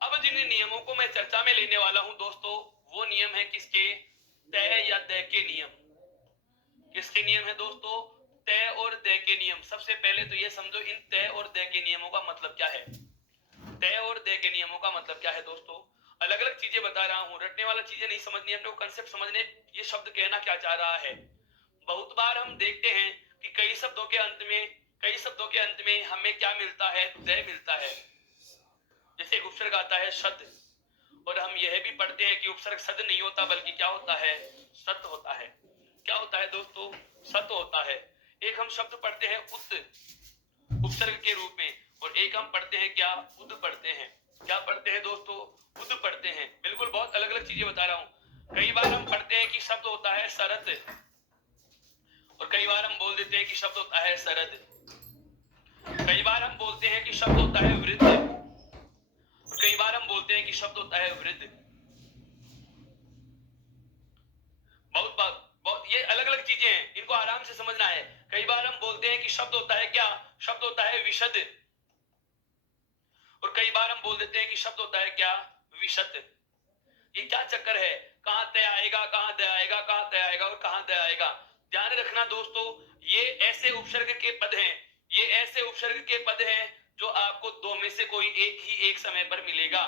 अब जिन नियमों को मैं चर्चा में लेने वाला हूं दोस्तों, वो नियम है किसके? तय या दय के नियम। किसके नियम है दोस्तों? तय और दय के नियम। सबसे पहले तो ये समझो इन तय और दय के नियमों का मतलब क्या है। तय और दय के नियमों का मतलब क्या है दोस्तों? अलग अलग चीजें बता रहा हूं, रटने वाला चीजें नहीं समझनी, अपने को कंसेप्ट समझने, ये शब्द कहना क्या चाह रहा है। बहुत बार हम देखते हैं कि कई शब्दों के अंत में हमें क्या मिलता है? दय मिलता है। जैसे एक उपसर्ग आता है शब्द, और हम यह भी पढ़ते हैं कि उपसर्ग सद नहीं होता बल्कि क्या होता है? सत होता है। क्या होता है दोस्तों? सत होता है। एक हम शब्द पढ़ते हैं उत, उपसर्ग के रूप में, और एक हम पढ़ते हैं क्या? उद पढ़ते हैं। क्या पढ़ते हैं दोस्तों? उद पढ़ते हैं। बिल्कुल बहुत अलग अलग चीजें बता रहा हूं। कई बार हम पढ़ते हैं कि शब्द होता है शरत, और कई बार हम बोल देते हैं कि शब्द होता है शरद। कई बार हम बोलते हैं कि शब्द होता है वृद्ध, और कई बार हम बोलते हैं कि शब्द होता है वृद्ध। बहुत ये अलग अलग चीजें हैं, इनको आराम से समझना है। कई बार हम बोलते हैं कि शब्द होता है क्या? शब्द होता है विशद, और कई बार हम बोल देते हैं कि शब्द होता है क्या? विशत। ये क्या चक्कर है? कहां तय आएगा, कहां दय आएगा, कहां तय आएगा और कहां दय आएगा? ध्यान रखना दोस्तों, ये ऐसे उपसर्ग के पद हैं, ये ऐसे उपसर्ग के पद हैं जो आपको दो में से कोई एक ही एक समय पर मिलेगा।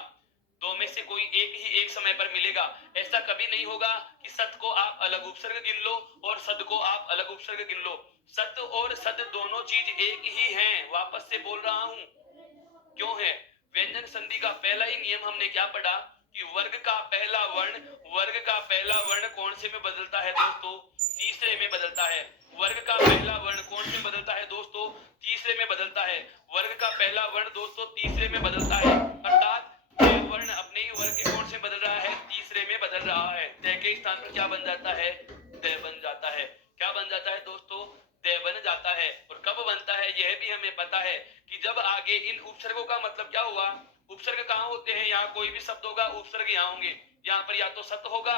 दो में से कोई एक ही एक समय पर मिलेगा। ऐसा कभी नहीं होगा कि सत को आप अलग उपसर्ग गिन लो और सद को आप अलग उपसर्ग गिन लो। सत और सद दोनों चीज एक ही हैं। वापस से बोल रहा हूं, क्यों है? व्यंजन संधि का पहला ही नियम हमने क्या पढ़ा कि वर्ग का पहला वर्ण कौन से में बदलता है दोस्तों? तीसरे में बदलता है। वर्ग का पहला वर्ण कौन से बदलता है दोस्तों? तीसरे में बदलता है। वर्ग का पहला वर्ण दोस्तों तीसरे में बदलता है, अर्थात यह वर्ण अपने ही वर्ग के कौन से बदल रहा है? तीसरे में बदल रहा है। तय के स्थान पर क्या बन जाता है? तय बन जाता है। क्या बन जाता है दोस्तों? तय बन जाता है। और कब बनता है यह भी हमें पता है कि जब आगे इन उपसर्गों का मतलब क्या हुआ? उपसर्ग कहां होते हैं? यहाँ कोई भी शब्द होगा, उपसर्ग यहाँ होंगे। यहाँ पर या तो सत होगा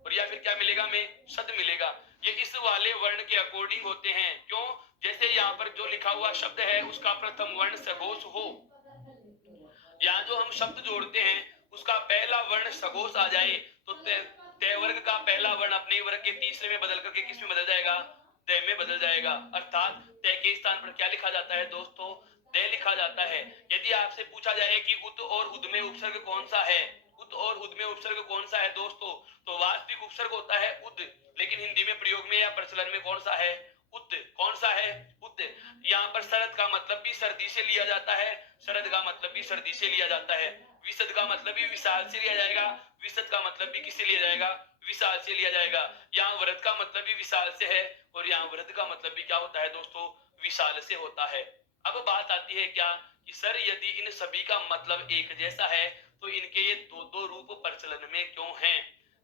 और या फिर क्या मिलेगा? हमें सद मिलेगा। ये इस वाले वर्ण के अकॉर्डिंग होते हैं। क्यों? जैसे यहाँ पर जो लिखा हुआ शब्द है उसका प्रथम वर्ण सघोष हो, यहाँ जो हम शब्द जोड़ते हैं उसका पहला वर्ण सघोष आ जाए तो तय वर्ग का पहला वर्ण अपने वर्ग के तीसरे में बदल करके किस में बदल जाएगा? तय में बदल जाएगा। अर्थात तय के स्थान पर क्या लिखा जाता है दोस्तों? तय लिखा जाता है। यदि आपसे पूछा जाए कि उत और उद में उपसर्ग कौन सा है, उत और उद में उपसर्ग कौन सा है दोस्तों, तो वास्तविक उपसर्ग होता है उद, लेकिन हिंदी में प्रयोग में या प्रचलन में कौन सा है? उत। कौन सा है? उत। यहाँ पर शरद का मतलब भी सर्दी से लिया जाता है, शरद का मतलब भी सर्दी से लिया जाता है। विशद का मतलब भी विशाल से लिया जाएगा, विशद का मतलब भी किससे लिया जाएगा? विशाल से लिया जाएगा। यहाँ व्रत का मतलब भी विशाल से है, और यहाँ व्रत का मतलब भी क्या होता है दोस्तों? विशाल से होता है। अब बात आती है क्या कि सर यदि इन सभी का मतलब एक जैसा है तो इनके ये दो दो रूप प्रचलन में क्यों हैं?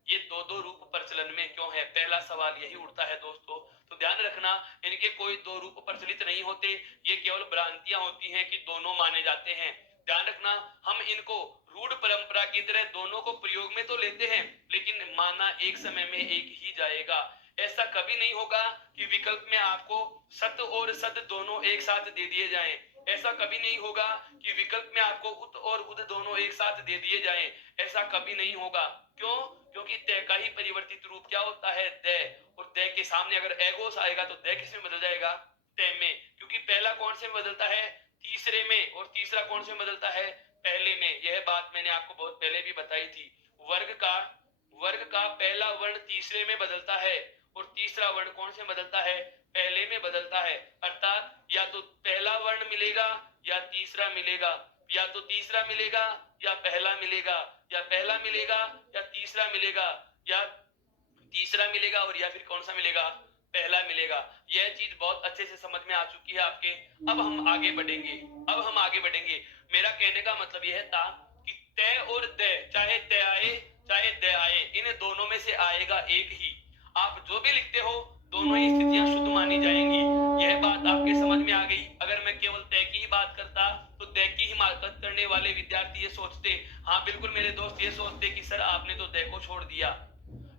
ये दो दो रूप प्रचलन में क्यों है? पहला सवाल यही उठता है दोस्तों। तो ध्यान रखना, इनके कोई दो रूप प्रचलित नहीं होते, ये केवल भ्रांतियां होती हैं कि दोनों माने जाते हैं। ध्यान रखना, हम इनको रूढ़ परंपरा की तरह दोनों को प्रयोग में तो लेते हैं, लेकिन माना एक समय में एक ही जाएगा। ऐसा कभी नहीं होगा कि विकल्प में आपको सत और सद दोनों एक साथ दे दिए जाएं। ऐसा कभी नहीं होगा कि विकल्प में आपको उत और उद दोनों एक साथ दे दिए जाएं। ऐसा कभी नहीं होगा। क्यों? क्योंकि तय का ही परिवर्तित रूप क्या होता है? तय। और तय के सामने अगर एगोस आएगा तो तय किस में बदल जाएगा? तय में। क्योंकि पहला कौन से में बदलता है? तीसरे में, और तीसरा कौन से में बदलता है? पहले में। यह बात मैंने आपको बहुत पहले भी बताई थी। वर्ग का पहला वर्ण तीसरे में बदलता है, और तीसरा वर्ण कौन से बदलता है? पहले में बदलता है। अर्थात या तो पहला वर्ण मिलेगा या तीसरा मिलेगा, या तो तीसरा मिलेगा या पहला मिलेगा, या पहला मिलेगा या तीसरा मिलेगा, या तीसरा मिलेगा और या फिर कौन सा मिलेगा? पहला मिलेगा। यह चीज बहुत अच्छे से समझ में आ चुकी है आपके। अब हम आगे बढ़ेंगे। मेरा कहने का मतलब यह था कि तय और दय, चाहे तय आए चाहे दय आए, इन दोनों में से आएगा एक ही। आप जो भी लिखते हो दोनों ही स्थितियां शुद्ध मानी जाएंगी। यह बात आपके समझ में आ गई। अगर मैं केवल तय की ही बात करता तो तय की हिमाकत करने वाले विद्यार्थी ये सोचते, हाँ बिल्कुल मेरे दोस्त ये सोचते कि सर आपने तो तय को छोड़ दिया।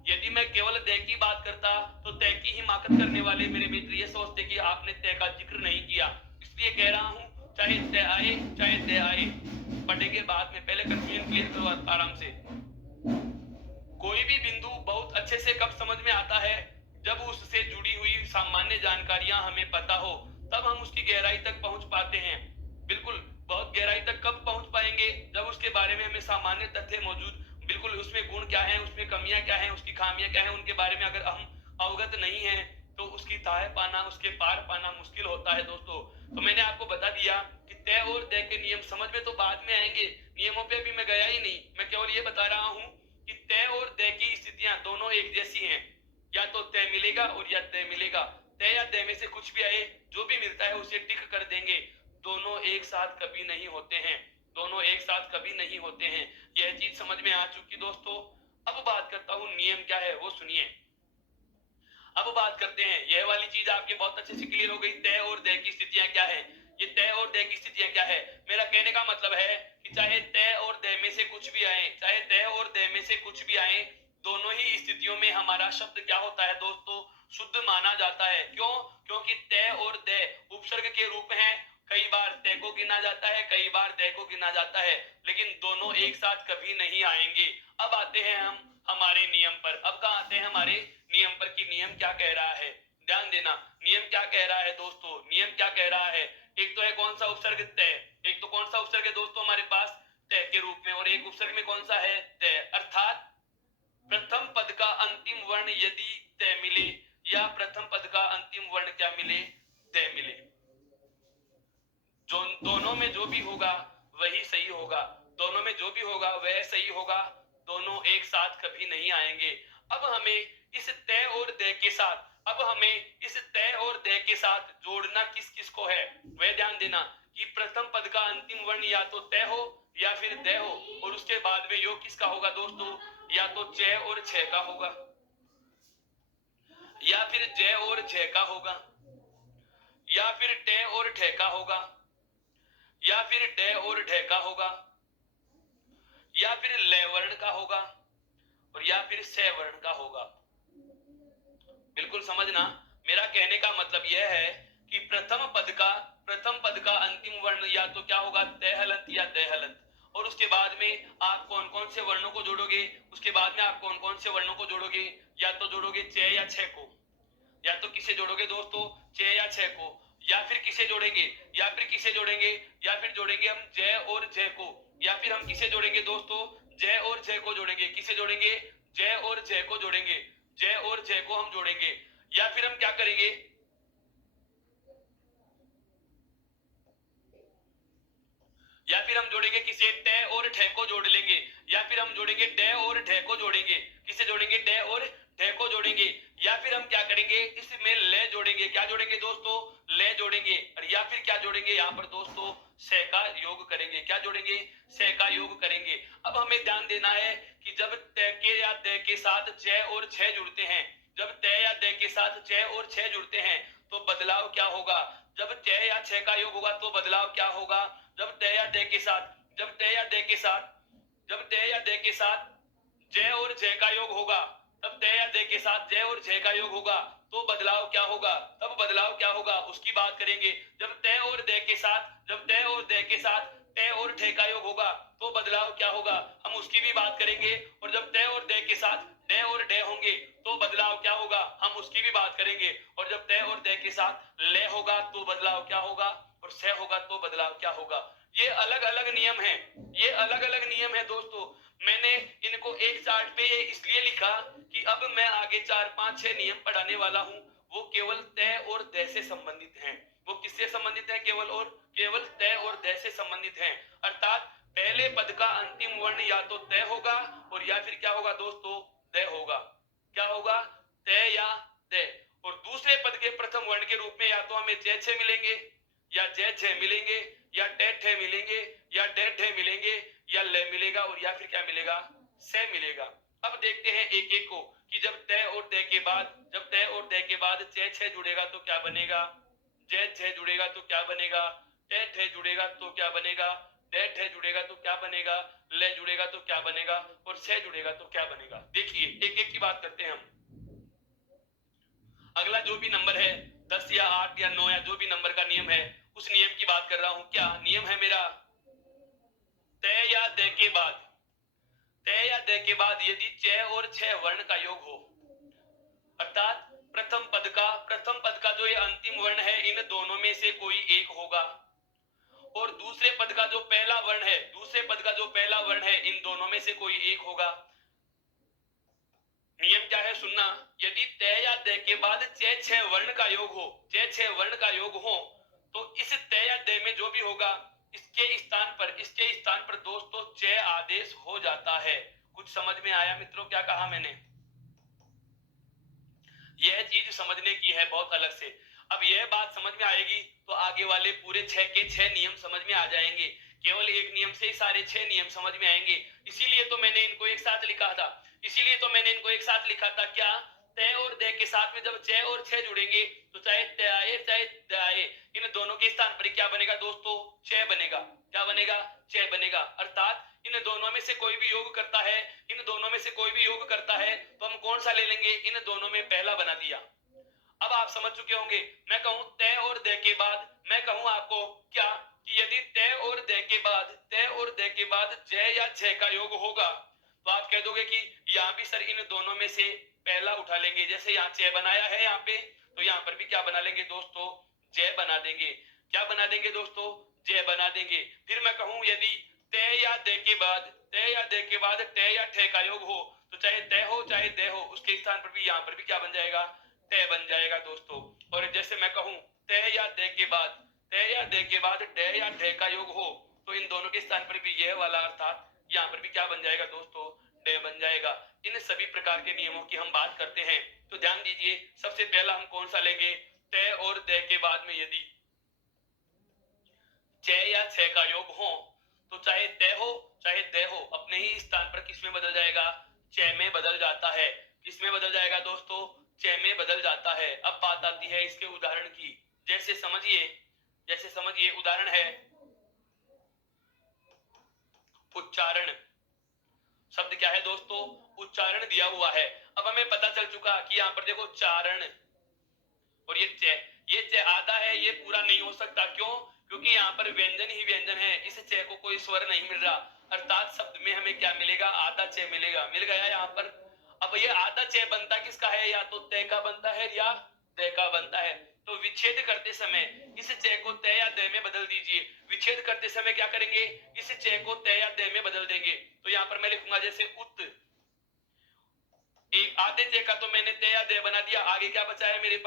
यदि मैं केवल तय की बात करता तो तय की हिमाकत करने वाले मेरे मित्र ये सोचते कि आपने तय का जिक्र नहीं किया। इसलिए कह रहा हूं, चाहे तय आए चाहे तय आए, पढ़ेंगे बाद में, पहले कंफ्यूजन क्लियर करो आराम से। कोई भी बिंदु बहुत अच्छे से कब समझ में आता है, जब उससे जुड़ी हुई सामान्य जानकारियां हमें पता हो, तब हम उसकी गहराई तक पहुंच पाते हैं। बिल्कुल, बहुत गहराई तक कब पहुंच पाएंगे, जब उसके बारे में हमें सामान्य तथ्य मौजूद, बिल्कुल उसमें गुण क्या है, उसमें कमियां क्या है, उसकी खामियां क्या है, उनके बारे में अगर हम अवगत नहीं है तो उसकी ताह पाना, उसके पार पाना मुश्किल होता है दोस्तों। तो मैंने आपको बता दिया कि तय और दय के नियम समझ में तो बाद में आएंगे, नियमों पे भी मैं गया ही नहीं, मैं केवल ये बता रहा हूं कि तय और दय की स्थितियां दोनों एक जैसी हैं, या तो तय मिलेगा और या दय मिलेगा। तय या दय में से कुछ भी आए, जो भी मिलता है उसे टिक कर देंगे। दोनों एक साथ कभी नहीं होते हैं, दोनों एक साथ कभी नहीं होते हैं। यह चीज समझ में आ चुकी दोस्तों। अब बात करता हूं नियम क्या है वो सुनिए। अब बात करते हैं, यह वाली चीज आपके बहुत अच्छे से क्लियर हो गई, तय और दय की स्थितियां क्या है। ये तय और दय की स्थितियां क्या है, मेरा कहने का मतलब है कि चाहे तय और दय में से कुछ भी आए, चाहे तय और दय में से कुछ भी आए, दोनों ही स्थितियों में हमारा शब्द क्या होता है दोस्तों, शुद्ध माना जाता है। क्यों? क्योंकि तय और दय उपसर्ग के रूप हैं। कई बार तय को गिना जाता है, कई बार दय को गिना जाता है, लेकिन दोनों एक साथ कभी नहीं आएंगे। अब आते हैं हम हमारे नियम पर। अब कहाँ आते हैं हमारे नियम पर कि नियम क्या कह रहा है। ध्यान देना, नियम क्या कह रहा है दोस्तों, नियम क्या कह रहा है। एक तो है कौन सा उपसर्ग, तय। एक तो कौन सा उपसर्ग है दोस्तों हमारे पास, तय के रूप में, और एक उपसर्ग में कौन सा है, तय। अर्थात प्रथम पद का अंतिम वर्ण यदि तय मिले, या प्रथम पद का अंतिम वर्ण क्या मिले, तय मिले, जो दोनों में जो भी होगा वही सही होगा, दोनों में जो भी होगा वह सही होगा, दोनों एक साथ कभी नहीं आएंगे। अब हमें इस तय और दय के साथ, अब हमें इस तय और दय के साथ जोड़ना किस किस को है, वह ध्यान देना कि प्रथम पद का अंतिम वर्ण या तो तय हो या फिर दय हो, और उसके बाद में योग किसका होगा दोस्तों, या तो च और छ का होगा, या फिर ज और झ का होगा, या फिर ट और ठ का होगा, या फिर ड और ढ का होगा, या फिर ल वर्ण का होगा, और या फिर स वर्ण का होगा। बिल्कुल समझना, मेरा कहने का मतलब यह है कि प्रथम पद का अंतिम वर्ण या तो क्या होगा, तय हलंत या दय हलंत, और उसके बाद में आप कौन कौन से वर्णों को जोड़ोगे, उसके बाद में आप कौन कौन से वर्णों को जोड़ोगे, या तो जोड़ोगे च या छ को, या तो किसे जोड़ोगे दोस्तों, च या छ को, या फिर किसे जोड़ेंगे, या फिर किसे जोड़ेंगे, या फिर जोड़ेंगे हम ज और झ को, या फिर हम किसे जोड़ेंगे दोस्तों, ज और झ को जोड़ेंगे। किसे जोड़ेंगे, ज और झ को जोड़ेंगे, ज और झ को हम जोड़ेंगे। या फिर हम क्या करेंगे, या फिर हम जोड़ेंगे किसे, ट और ठ को जोड़ लेंगे, या फिर हम जोड़ेंगे ड और ढ को जोड़ेंगे। किसे जोड़ेंगे, ड और ढ को जोड़ेंगे। या फिर हम क्या करेंगे, इसमें ल जोड़ेंगे। क्या जोड़ेंगे दोस्तों, ल जोड़ेंगे। और या फिर क्या जोड़ेंगे यहाँ पर दोस्तों, स का योग करेंगे। क्या जोड़ेंगे, स का योग करेंगे। अब हमें ध्यान देना है कि जब त के या द के साथ च और छ जुड़ते हैं, जब त या द के साथ च और छ जुड़ते हैं तो बदलाव क्या होगा, जब च या छ का योग होगा तो बदलाव क्या होगा, जब त या द के साथ, जब त या द के साथ, जब त या द के साथ ज और झ का योग होगा, तब त या द के साथ ज और झ का योग होगा तो बदलाव क्या होगा, तब बदलाव क्या होगा उसकी बात करेंगे। जब त और द के साथ, जब त और द के साथ ट और ठ का योग होगा तो बदलाव क्या होगा, हम उसकी भी बात करेंगे। और जब त और द के साथ ड और ढ होंगे तो बदलाव क्या होगा, हम उसकी भी बात करेंगे। और जब त और द के साथ ल होगा तो बदलाव क्या होगा, और स होगा तो बदलाव क्या होगा। ये अलग अलग नियम है, ये अलग अलग नियम है दोस्तों। मैंने इनको एक चार्ट पे ये इसलिए लिखा कि अब मैं आगे 4 5 6 नियम पढ़ाने वाला हूं, वो केवल तय और दय से संबंधित हैं। वो किससे संबंधित है, केवल और केवल तय और दय से संबंधित हैं। अर्थात पहले पद का अंतिम वर्ण या तो तय होगा और या फिर क्या होगा दोस्तों, दय होगा। क्या होगा, तय या दय। और दूसरे पद के प्रथम वर्ण के रूप में या तो हमें ज छ मिलेंगे, या ज छ मिलेंगे, या ट ठ मिलेंगे, या ड ढ मिलेंगे, या ल मिलेगा, और या फिर क्या मिलेगा, स मिलेगा। अब देखते हैं एक एक को कि जब तय और दय के बाद, जब तय और दय के बाद च छ जुड़ेगा तो क्या बनेगा, ज छ जुड़ेगा तो क्या बनेगा, ट ठ जुड़ेगा तो क्या बनेगा, ड ढ जुड़ेगा तो क्या बनेगा, ल जुड़ेगा तो क्या बनेगा, और स जुड़ेगा तो क्या बनेगा। देखिए एक एक की बात करते हैं हम। अगला जो भी नंबर है 10 या 8 या 9 या जो भी नंबर का नियम है, उस नियम की बात कर रहा हूं। क्या नियम है मेरा, तय या दे के बाद, तय या दे के बाद यदि च और छ वर्ण का योग हो, अर्थात प्रथम पद का जो ये अंतिम वर्ण है इन दोनों में से कोई एक होगा, और दूसरे पद का जो पहला वर्ण है, दूसरे पद का जो पहला वर्ण है इन दोनों में से कोई एक होगा। नियम क्या है सुनना, यदि तय या दे के बाद च छ वर्ण का योग हो, च छ वर्ण का योग हो, तो इस तय या दे में जो भी होगा इसके स्थान पर दोस्तों च आदेश हो जाता है। कुछ समझ में आया मित्रों क्या कहा मैंने? यह चीज समझने की है बहुत अलग से। अब यह बात समझ में आएगी तो आगे वाले पूरे 6 के 6 नियम समझ में आ जाएंगे। केवल एक नियम से ही सारे 6 नियम समझ में आएंगे। इसीलिए तो मैंने इनको एक साथ लिखा था, क्या तय और दे के साथ में जब च और छ जुड़ेंगे तो चाहे तय आए चाहे द आए, इन दोनों के स्थान पर क्या बनेगा दोस्तों? च बनेगा। क्या बनेगा? च बनेगा। अर्थात इन दोनों में से कोई भी योग करता है, तो हम कौन सा ले लेंगे? इन दोनों में पहला बना दिया। अब आप समझ चुके होंगे। मैं कहूं तय और दे के बाद, मैं कहूं आपको क्या कि यदि तय और दे के बाद ज या छ का योग होगा तो आप कह दोगे कि यहां भी सर इन दोनों में से पहला उठा लेंगे। जैसे यहाँ च बनाया है यहाँ पे, तो यहाँ पर भी क्या बना लेंगे दोस्तों? ज बना देंगे। क्या बना देंगे दोस्तों? ज बना देंगे। फिर मैं कहूं यदि तय या दे के बाद तय या ठ का योग हो तो चाहे तय हो चाहे दे हो, उसके स्थान पर भी यहाँ पर भी क्या बन जाएगा? तय बन जाएगा दोस्तों। और जैसे मैं कहूं तय या दे के बाद ड या ढ का योग हो तो इन दोनों के स्थान पर भी यह वाला अर्थात यहाँ पर भी क्या बन जाएगा दोस्तों? ड बन जाएगा। इन सभी प्रकार के नियमों की हम बात करते हैं तो ध्यान दीजिए। सबसे पहला हम कौन सा लेंगे? तय और दे के बाद में यदि च या छ का योग हो तो चाहे तय हो चाहे दे हो, अपने ही स्थान पर किसमें बदल जाएगा? च में बदल जाता है। किसमें बदल जाएगा दोस्तों? च में बदल जाता है। अब बात आती है इसके उदाहरण की। जैसे समझिए उदाहरण है उच्चारण। शब्द क्या है दोस्तों? उच्चारण दिया हुआ है। अब हमें पता चल चुका कि यहाँ पर देखो चारण और ये च आधा है, ये पूरा नहीं हो सकता। क्यों? क्योंकि यहाँ पर व्यंजन ही व्यंजन है, इस च को कोई स्वर नहीं मिल रहा। अर्थात शब्द में हमें क्या मिलेगा? आधा च मिलेगा। मिल गया यहाँ पर। अब ये आधा च बनता किसका है? या तो तय का बनता है या दे का बनता है। तो विच्छेद करते समय इस च को तय या दे में बदल दीजिए। विच्छेद करते समय क्या करेंगे? इस च को तय या दे में बदल देंगे। तो यहाँ पर मैं लिखूंगा जैसे उत, एक आधे च का तो मैंने तय या दे बना दिया। आगे क्या बचा है मेरे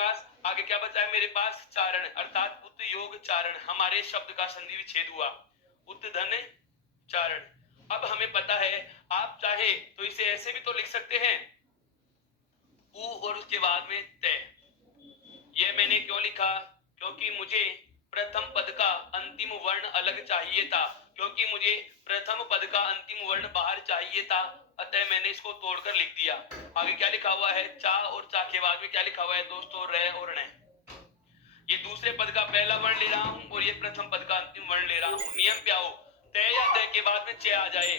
पास? चारण, अर्थात उत योग चारण। हमारे शब्द का संधि विच्छेद हुआ, उत धन चारण। अब हमें पता है, आप चाहे तो इसे ऐसे भी तो लिख सकते हैं उ और उसके बाद में तय। ये मैंने क्यों लिखा? क्योंकि मुझे प्रथम पद का अंतिम वर्ण अलग चाहिए था, बाहर चाहिए था, अतः मैंने इसको तोड़कर लिख दिया। आगे क्या लिखा हुआ है? चा, और चा के बाद में क्या लिखा हुआ है दोस्तों? रे और न। ये दूसरे पद का पहला वर्ण ले रहा हूं और ये प्रथम पद का अंतिम वर्ण ले रहा हूं। नियम क्या हो? तय या दे के बाद में च आ जाए।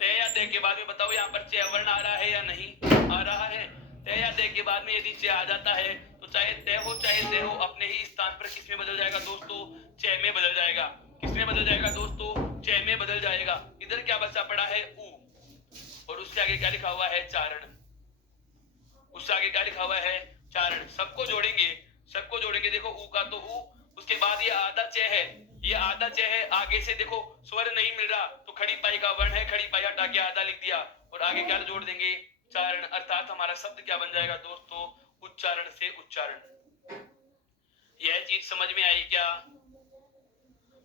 तय या दे के बाद में बताओ यहाँ पर च वर्ण आ रहा है या नहीं आ रहा है? तय या दे के बाद में यदि च आ जाता है तो चाहे तय हो चाहे दे हो, अपने ही स्थान पर किसमें बदल जाएगा दोस्तों? च में बदल जाएगा। किसमें बदल जाएगा दोस्तों? च में बदल जाएगा। इधर क्या बचा पड़ा है? उ, और उससे आगे क्या लिखा हुआ है? चारण। उससे आगे क्या लिखा हुआ है? चारण। सबको जोड़ेंगे। देखो ऊ का तो ऊ, उसके बाद ये आधा च है, आगे से देखो स्वर नहीं मिल रहा तो खड़ी पाई का वर्ण है, खड़ी पाई हटा के आधा लिख दिया और आगे क्या जोड़ देंगे? चारण। अर्थात हमारा शब्द क्या बन जाएगा दोस्तों? उच्चारण से उच्चारण। यह चीज समझ में आई क्या?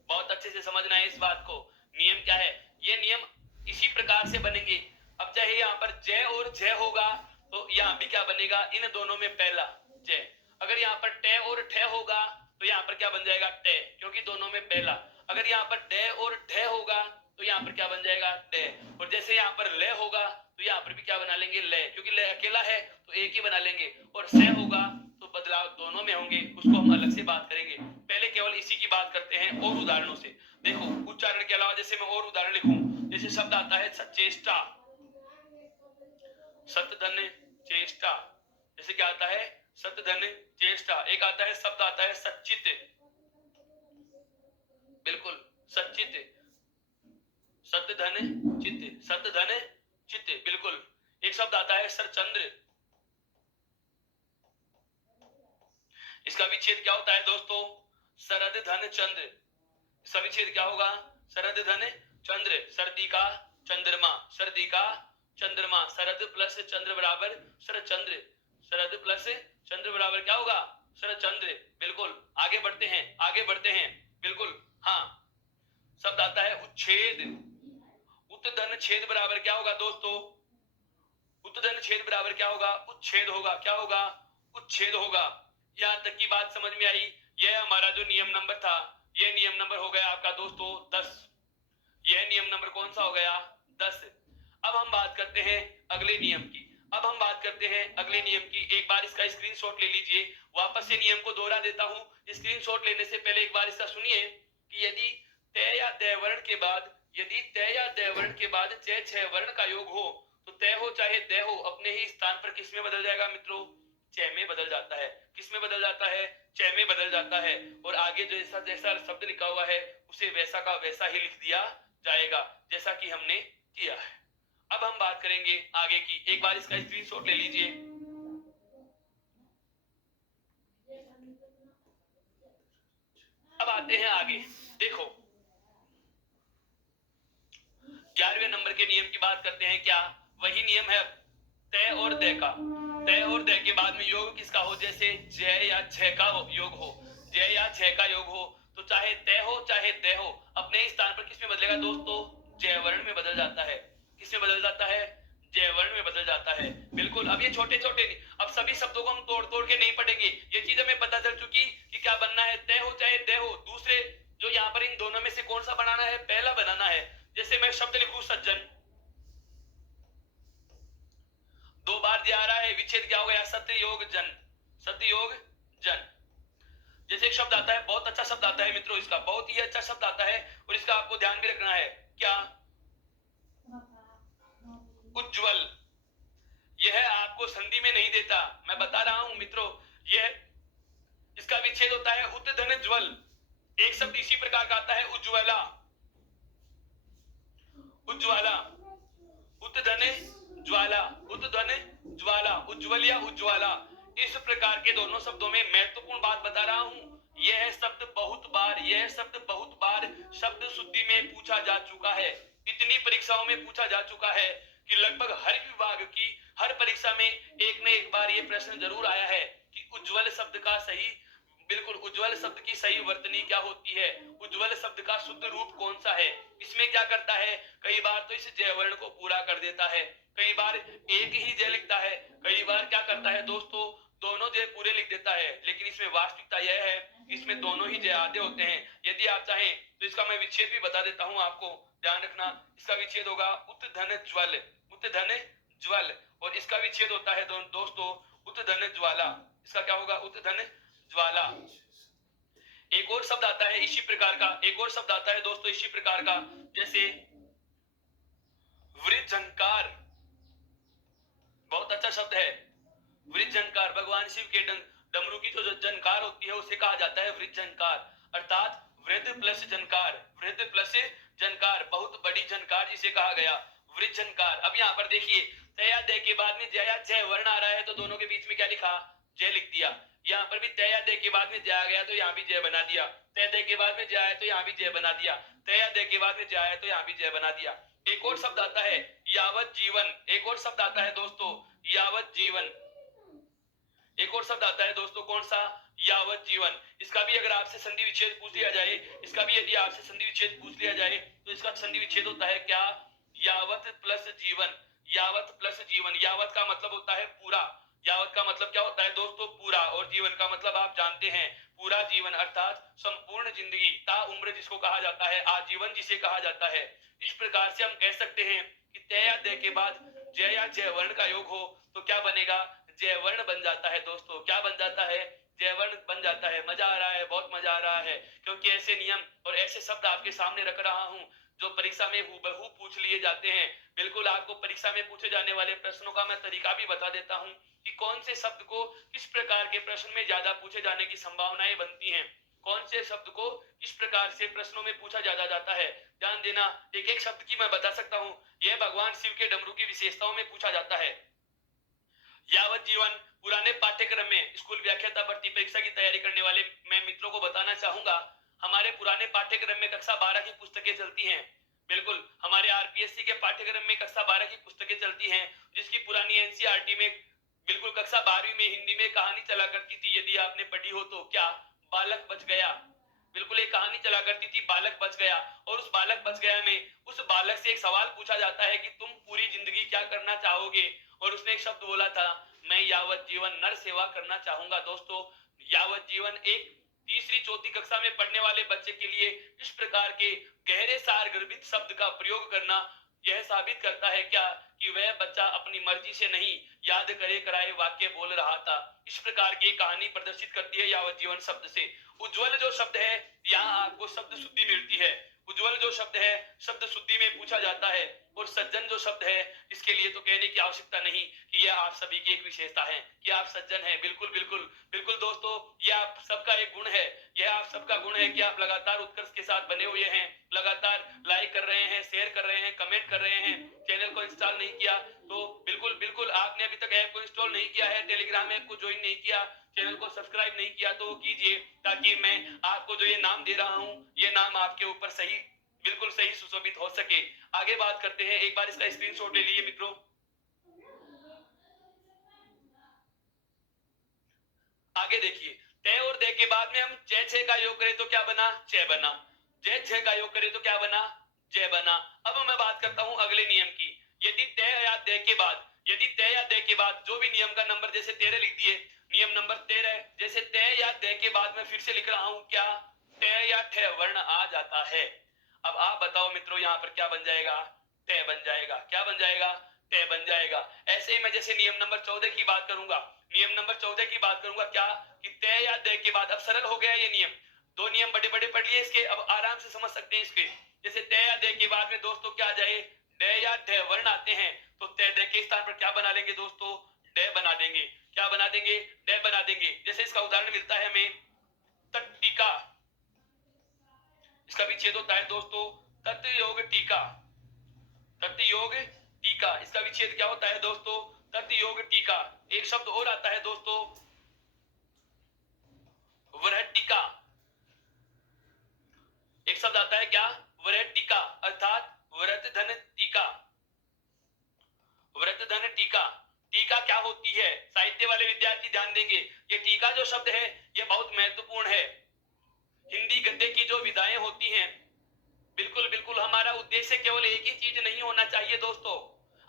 बहुत अच्छे से समझना है इस बात को। नियम क्या है? ये नियम इसी प्रकार से बनेंगे। अब चाहे यहाँ पर ज और झ होगा तो यहाँ भी क्या बनेगा? इन दोनों में पहला ज। अगर यहाँ पर ट और ठ होगा तो यहाँ पर क्या बन जाएगा? ट, क्योंकि दोनों में पहला। अगर यहाँ पर ड और ढ होगा तो यहाँ पर क्या बन जाएगा? ड। और जैसे यहाँ पर ल होगा तो यहाँ पर भी क्या बना लेंगे? ल, क्योंकि ल अकेला है तो एक ही बना लेंगे। और स होगा तो बदलाव दोनों में होंगे, उसको हम अलग से बात करेंगे। पहले केवल इसी की बात करते हैं और उदाहरणों से। देखो उच्चारण के अलावा जैसे मैं और उदाहरण लिखूं, जैसे शब्द आता है चेष्टा, सतधन चेष्टा। जैसे क्या आता है? सतधन चेष्टा। एक आता है शब्द आता है सच्चित, बिल्कुल सच्चित। सत धन चित्त, सत धन चित्त, बिल्कुल। एक शब्द आता है सरचंद्र, इसका विच्छेद क्या होता है दोस्तों? शरद धन चंद्र। इसका विच्छेद क्या होगा? शरद धन चंद्र, सर्दी का चंद्रमा, सर्दी का चंद्रमा। शरद प्लस चंद्र बराबर शरद चंद्र, शरद प्लस चंद्र बराबर क्या होगा? शरद चंद्र, बिल्कुल। आगे बढ़ते हैं, आगे बढ़ते हैं, बिल्कुल। हाँ, शब्द आता है उच्छेद, उत्धन छेद बराबर क्या होगा दोस्तों? उत्धन छेद बराबर क्या होगा? उच्छेद होगा। क्या होगा? उच्छेद होगा। यहां तक की बात समझ में आई? यह हमारा जो नियम नंबर था, यह नियम नंबर हो गया आपका दोस्तों 10। यह नियम नंबर कौन सा हो गया? 10। अब हम बात करते हैं अगले नियम की। अब हम बात करते हैं अगले नियम की। एक बार इसका स्क्रीनशॉट ले लीजिए। वापस से नियम को दोहरा देता हूं। स्क्रीनशॉट लेने से पहले एक बार इसका सुनिए कि यदि तय या दय वर्ण के बाद, यदि तय या दय वर्ण के बाद जय छह वर्ण का योग हो तो तय हो चाहे दय हो, अपने ही स्थान पर किस में बदल जाएगा मित्रों? चय में बदल जाता है। किस में बदल जाता है? चय में बदल जाता है। और आगे जैसा जैसा शब्द लिखा हुआ है उसे वैसा का वैसा ही लिख दिया जाएगा, जैसा कि हमने किया है। अब हम बात करेंगे आगे की। एक बार इसका स्क्रीनशॉट ले लीजिए। अब आते हैं आगे। देखो 11वें नंबर के नियम की बात करते हैं। क्या वही नियम है तय और दय का? तय और दय के बाद में योग किसका हो? जैसे जय या छह का योग हो, जय या छह का योग हो तो चाहे तय हो चाहे दय हो, अपने ही स्थान पर किस में बदलेगा दोस्तों? जय वर्ण में बदल जाता है। किस में बदल जाता है? जय वर्ण में बदल जाता है, बिल्कुल। अब ये छोटे छोटे नहीं, अब सभी शब्दों को हम तोड़ तोड़ के नहीं पढ़ेंगे। ये चीज हमें पता चल चुकी कि क्या बनना है, तय हो चाहे दय हो। दूसरे जो यहाँ पर इन दोनों में से कौन सा बनाना है? पहला बनाना है। जैसे मैं शब्द लिखूं सज्जन, दो बार दिया आ रहा है, विच्छेद क्या हो गया? सत्य योग जन, सत्य योग जन। जैसे एक शब्द आता है, बहुत अच्छा शब्द आता है मित्रों, इसका बहुत ही अच्छा शब्द आता है और इसका आपको ध्यान भी रखना है। क्या? उज्जवल। यह आपको संधि में नहीं देता, मैं बता रहा हूं मित्रों। यह इसका विच्छेद होता है उद्धन ज्वल। एक शब्द इसी प्रकार का आता है उज्ज्वला, उज्ज्वला, उद्धन ज्वाला, उद्धन ज्वाला, उज्ज्वल या उज्ज्वला। इस प्रकार के दोनों शब्दों में महत्वपूर्ण बात बता रहा हूं। यह शब्द बहुत बार, यह शब्द बहुत बार शब्द शुद्धि में पूछा जा चुका है। इतनी परीक्षाओं में पूछा जा चुका है कि लगभग हर विभाग की हर परीक्षा में एक न एक बार यह प्रश्न जरूर आया है कि उज्ज्वल शब्द का सही, बिल्कुल, उज्ज्वल शब्द की सही वर्तनी क्या होती है? उज्ज्वल शब्द का शुद्ध रूप कौन सा है? इसमें क्या करता है? कई बार तो इस जय वर्ण को पूरा कर देता है, कई बार एक ही जय लिखता है, कई बार क्या करता है दोस्तों? दोनों जय पूरे लिख देता है। लेकिन इसमें वास्तविकता यह है इसमें दोनों ही जय आधे होते हैं। यदि आप चाहें तो इसका मैं विच्छेद भी बता देता हूं आपको, ध्यान रखना। इसका विच्छेद होगा उत्धन ज्वल, उत्धन ज्वल। और इसका विच्छेद होता है दोस्तों उत्धन ज्वाला। इसका क्या होगा? उत्धन ज्वाला। एक और शब्द आता है इसी प्रकार का, एक और शब्द आता है दोस्तों इसी प्रकार का, जैसे वृद्धंकार। बहुत अच्छा शब्द है वृद्धंकार। भगवान शिव के डमरू की जो जनकार होती है उसे कहा जाता है वृद्धंकार, अर्थात वृद्ध प्लस जनकार, वृद्ध प्लस जनकार, बहुत बड़ी जनकार जिसे कहा गया वृद्धंकार। अब यहाँ पर देखिए तया दय के बाद में जया जय वर्ण आ रहा है तो दोनों के बीच में क्या लिखा? जय लिख दिया। यहाँ पर भी तया दय के बाद में जय आ गया तो यहाँ भी जय बना दिया, तय दय के बाद में जय आया तो यहाँ भी जय बना दिया, तया दय के बाद में जय आया तो यहाँ भी जय बना दिया। एक और शब्द आता है यावत जीवन। एक और शब्द आता है दोस्तों यावत जीवन। एक और शब्द आता है दोस्तों कौन सा? यावत जीवन। इसका भी अगर आपसे संधि विच्छेद पूछ लिया जाए, इसका भी यदि आपसे संधि विच्छेद पूछ लिया जाए तो इसका संधि विच्छेद होता है क्या? यावत प्लस जीवन, यावत प्लस जीवन। यावत का मतलब होता है पूरा, यावत का मतलब क्या होता है दोस्तों? पूरा। और जीवन का मतलब आप जानते हैं पूरा जीवन, अर्थात संपूर्ण जिंदगी, ता उम्र जिसको कहा जाता है, आजीवन जिसे कहा जाता है। इस प्रकार से हम कह सकते हैं कि तय या दय के बाद जय या जय वर्ण का योग हो तो क्या बनेगा? जय वर्ण बन जाता है दोस्तों। क्या बन जाता है? जय वर्ण बन जाता है। मजा आ रहा है, बहुत मजा आ रहा है, क्योंकि ऐसे नियम और ऐसे शब्द आपके सामने रख रहा हूं जो परीक्षा में हूबहू पूछ लिए जाते हैं। बिल्कुल आपको परीक्षा में पूछे जाने वाले प्रश्नों का मैं तरीका भी बता देता हूं कि कौन से शब्द को किस प्रकार के प्रश्न में ज्यादा पूछे जाने की संभावनाएं बनती हैं, कौन से शब्द को किस प्रकार से प्रश्नों में पूछा जाता है। ध्यान देना, एक एक शब्द की मैं बता सकता हूं। यह भगवान शिव के डमरू की विशेषताओं में पूछा जाता है। यावत जीवन पुराने पाठ्यक्रम में स्कूल व्याख्याता भर्ती परीक्षा की तैयारी करने वाले मैं मित्रों को बताना चाहूंगा, हमारे पुराने पाठ्यक्रम में कक्षा 12 की पुस्तकें चलती हैं। बिल्कुल, हमारे आरपीएससी के पाठ्यक्रम में कक्षा 12 की पुस्तकें चलती हैं, जिसकी पुरानी एनसीईआरटी में बिल्कुल कक्षा 12वीं में हिंदी में कहानी चला करती थी। यदि आपने पढ़ी हो तो, क्या बालक बच गया। बिल्कुल एक कहानी चला करती थी, बालक बच गया। और उस बालक बच गया में उस बालक से एक सवाल पूछा जाता है कि तुम पूरी जिंदगी क्या करना चाहोगे। और उसने एक शब्द बोला था, मैं यावत जीवन नर सेवा करना चाहूंगा। दोस्तों, यावत जीवन एक तीसरी चौथी कक्षा में पढ़ने वाले बच्चे के लिए इस प्रकार के गहरे सार गर्भित शब्द का प्रयोग करना यह साबित करता है क्या कि वह बच्चा अपनी मर्जी से नहीं, याद करे कराए वाक्य बोल रहा था। इस प्रकार की कहानी प्रदर्शित करती है यावत जीवन शब्द से। उज्जवल जो शब्द है, यहाँ आपको शब्द शुद्धि मिलती है। उज्जवल जो शब्द है, शब्द शुद्धि में पूछा जाता है। और सज्जन जो शब्द है, इसके लिए तो कहने की आवश्यकता नहीं कि यह आप सभी की एक विशेषता है कि आप सज्जन हैं। बिल्कुल बिल्कुल बिल्कुल दोस्तों, यह आप सबका एक गुण है। यह आप सबका गुण है कि आप लगातार उत्कर्ष के साथ बने हुए हैं, लगातार लाइक कर रहे हैं, शेयर कर रहे हैं, कमेंट कर रहे हैं। चैनल को इंस्टॉल नहीं किया तो बिल्कुल बिल्कुल, आपने अभी तक ऐप को इंस्टॉल नहीं किया है, टेलीग्राम ऐप को ज्वाइन नहीं किया, चैनल को सब्सक्राइब नहीं किया तो कीजिए, ताकि मैं आपको जो ये नाम दे रहा हूं, ये नाम आपके ऊपर सही बिल्कुल सही सुशोभित हो सके। आगे बात करते हैं। एक बार इसका स्क्रीनशॉट ले लीजिए मित्रों। आगे देखिए, तय और दे के बाद में हम जय छह का योग करें तो क्या बना, जय बना। जय छह का योग करें तो क्या बना, जय बना। अब मैं बात करता हूं अगले नियम की। यदि तय या दे के बाद, यदि तय या दे के बाद जो भी नियम का नंबर, जैसे 13 लिख दिए, नियम नंबर 13, जैसे तय या दे के बाद में फिर से लिख रहा हूं, क्या तय या ठय वर्ण आ जाता है। अब आप बताओ मित्रों, यहां पर क्या बन जाएगा, तय बन जाएगा। क्या बन जाएगा, तय बन जाएगा। ऐसे ही मैं जैसे नियम नंबर 14 की बात करूंगा, नियम नंबर 14 की बात करूंगा, क्या कि तय या दे के बाद, अब सरल हो गया ये नियम, दो नियम बड़े बड़े पढ़ लिए इसके, अब आराम से समझ सकते हैं इसके। जैसे तय या दे के बाद में दोस्तों क्या आ जाए, डे या ढ वर्ण आते हैं, तो तय दे के स्थान पर क्या बना लेंगे दोस्तों, डे बना देंगे। क्या बना देंगे, डे बना देंगे। जैसे इसका उदाहरण मिलता है हमें, तटीका, इसका विच्छेद होता है दोस्तों तत् योग टीका। तत् योग टीका, इसका विच्छेद क्या होता है दोस्तों, तत् योग टीका। एक शब्द और आता है दोस्तों, वृहट्टिका। एक शब्द आता है क्या, वृहट्टिका, अर्थात व्रत धन टीका। व्रत धन टीका। टीका क्या होती है, साहित्य वाले विद्यार्थी ध्यान देंगे। ये टीका जो शब्द है, ये बहुत महत्वपूर्ण है। हिंदी गद्य की जो विधाएं होती हैं, बिल्कुल बिल्कुल, हमारा उद्देश्य केवल एक ही चीज नहीं होना चाहिए दोस्तों।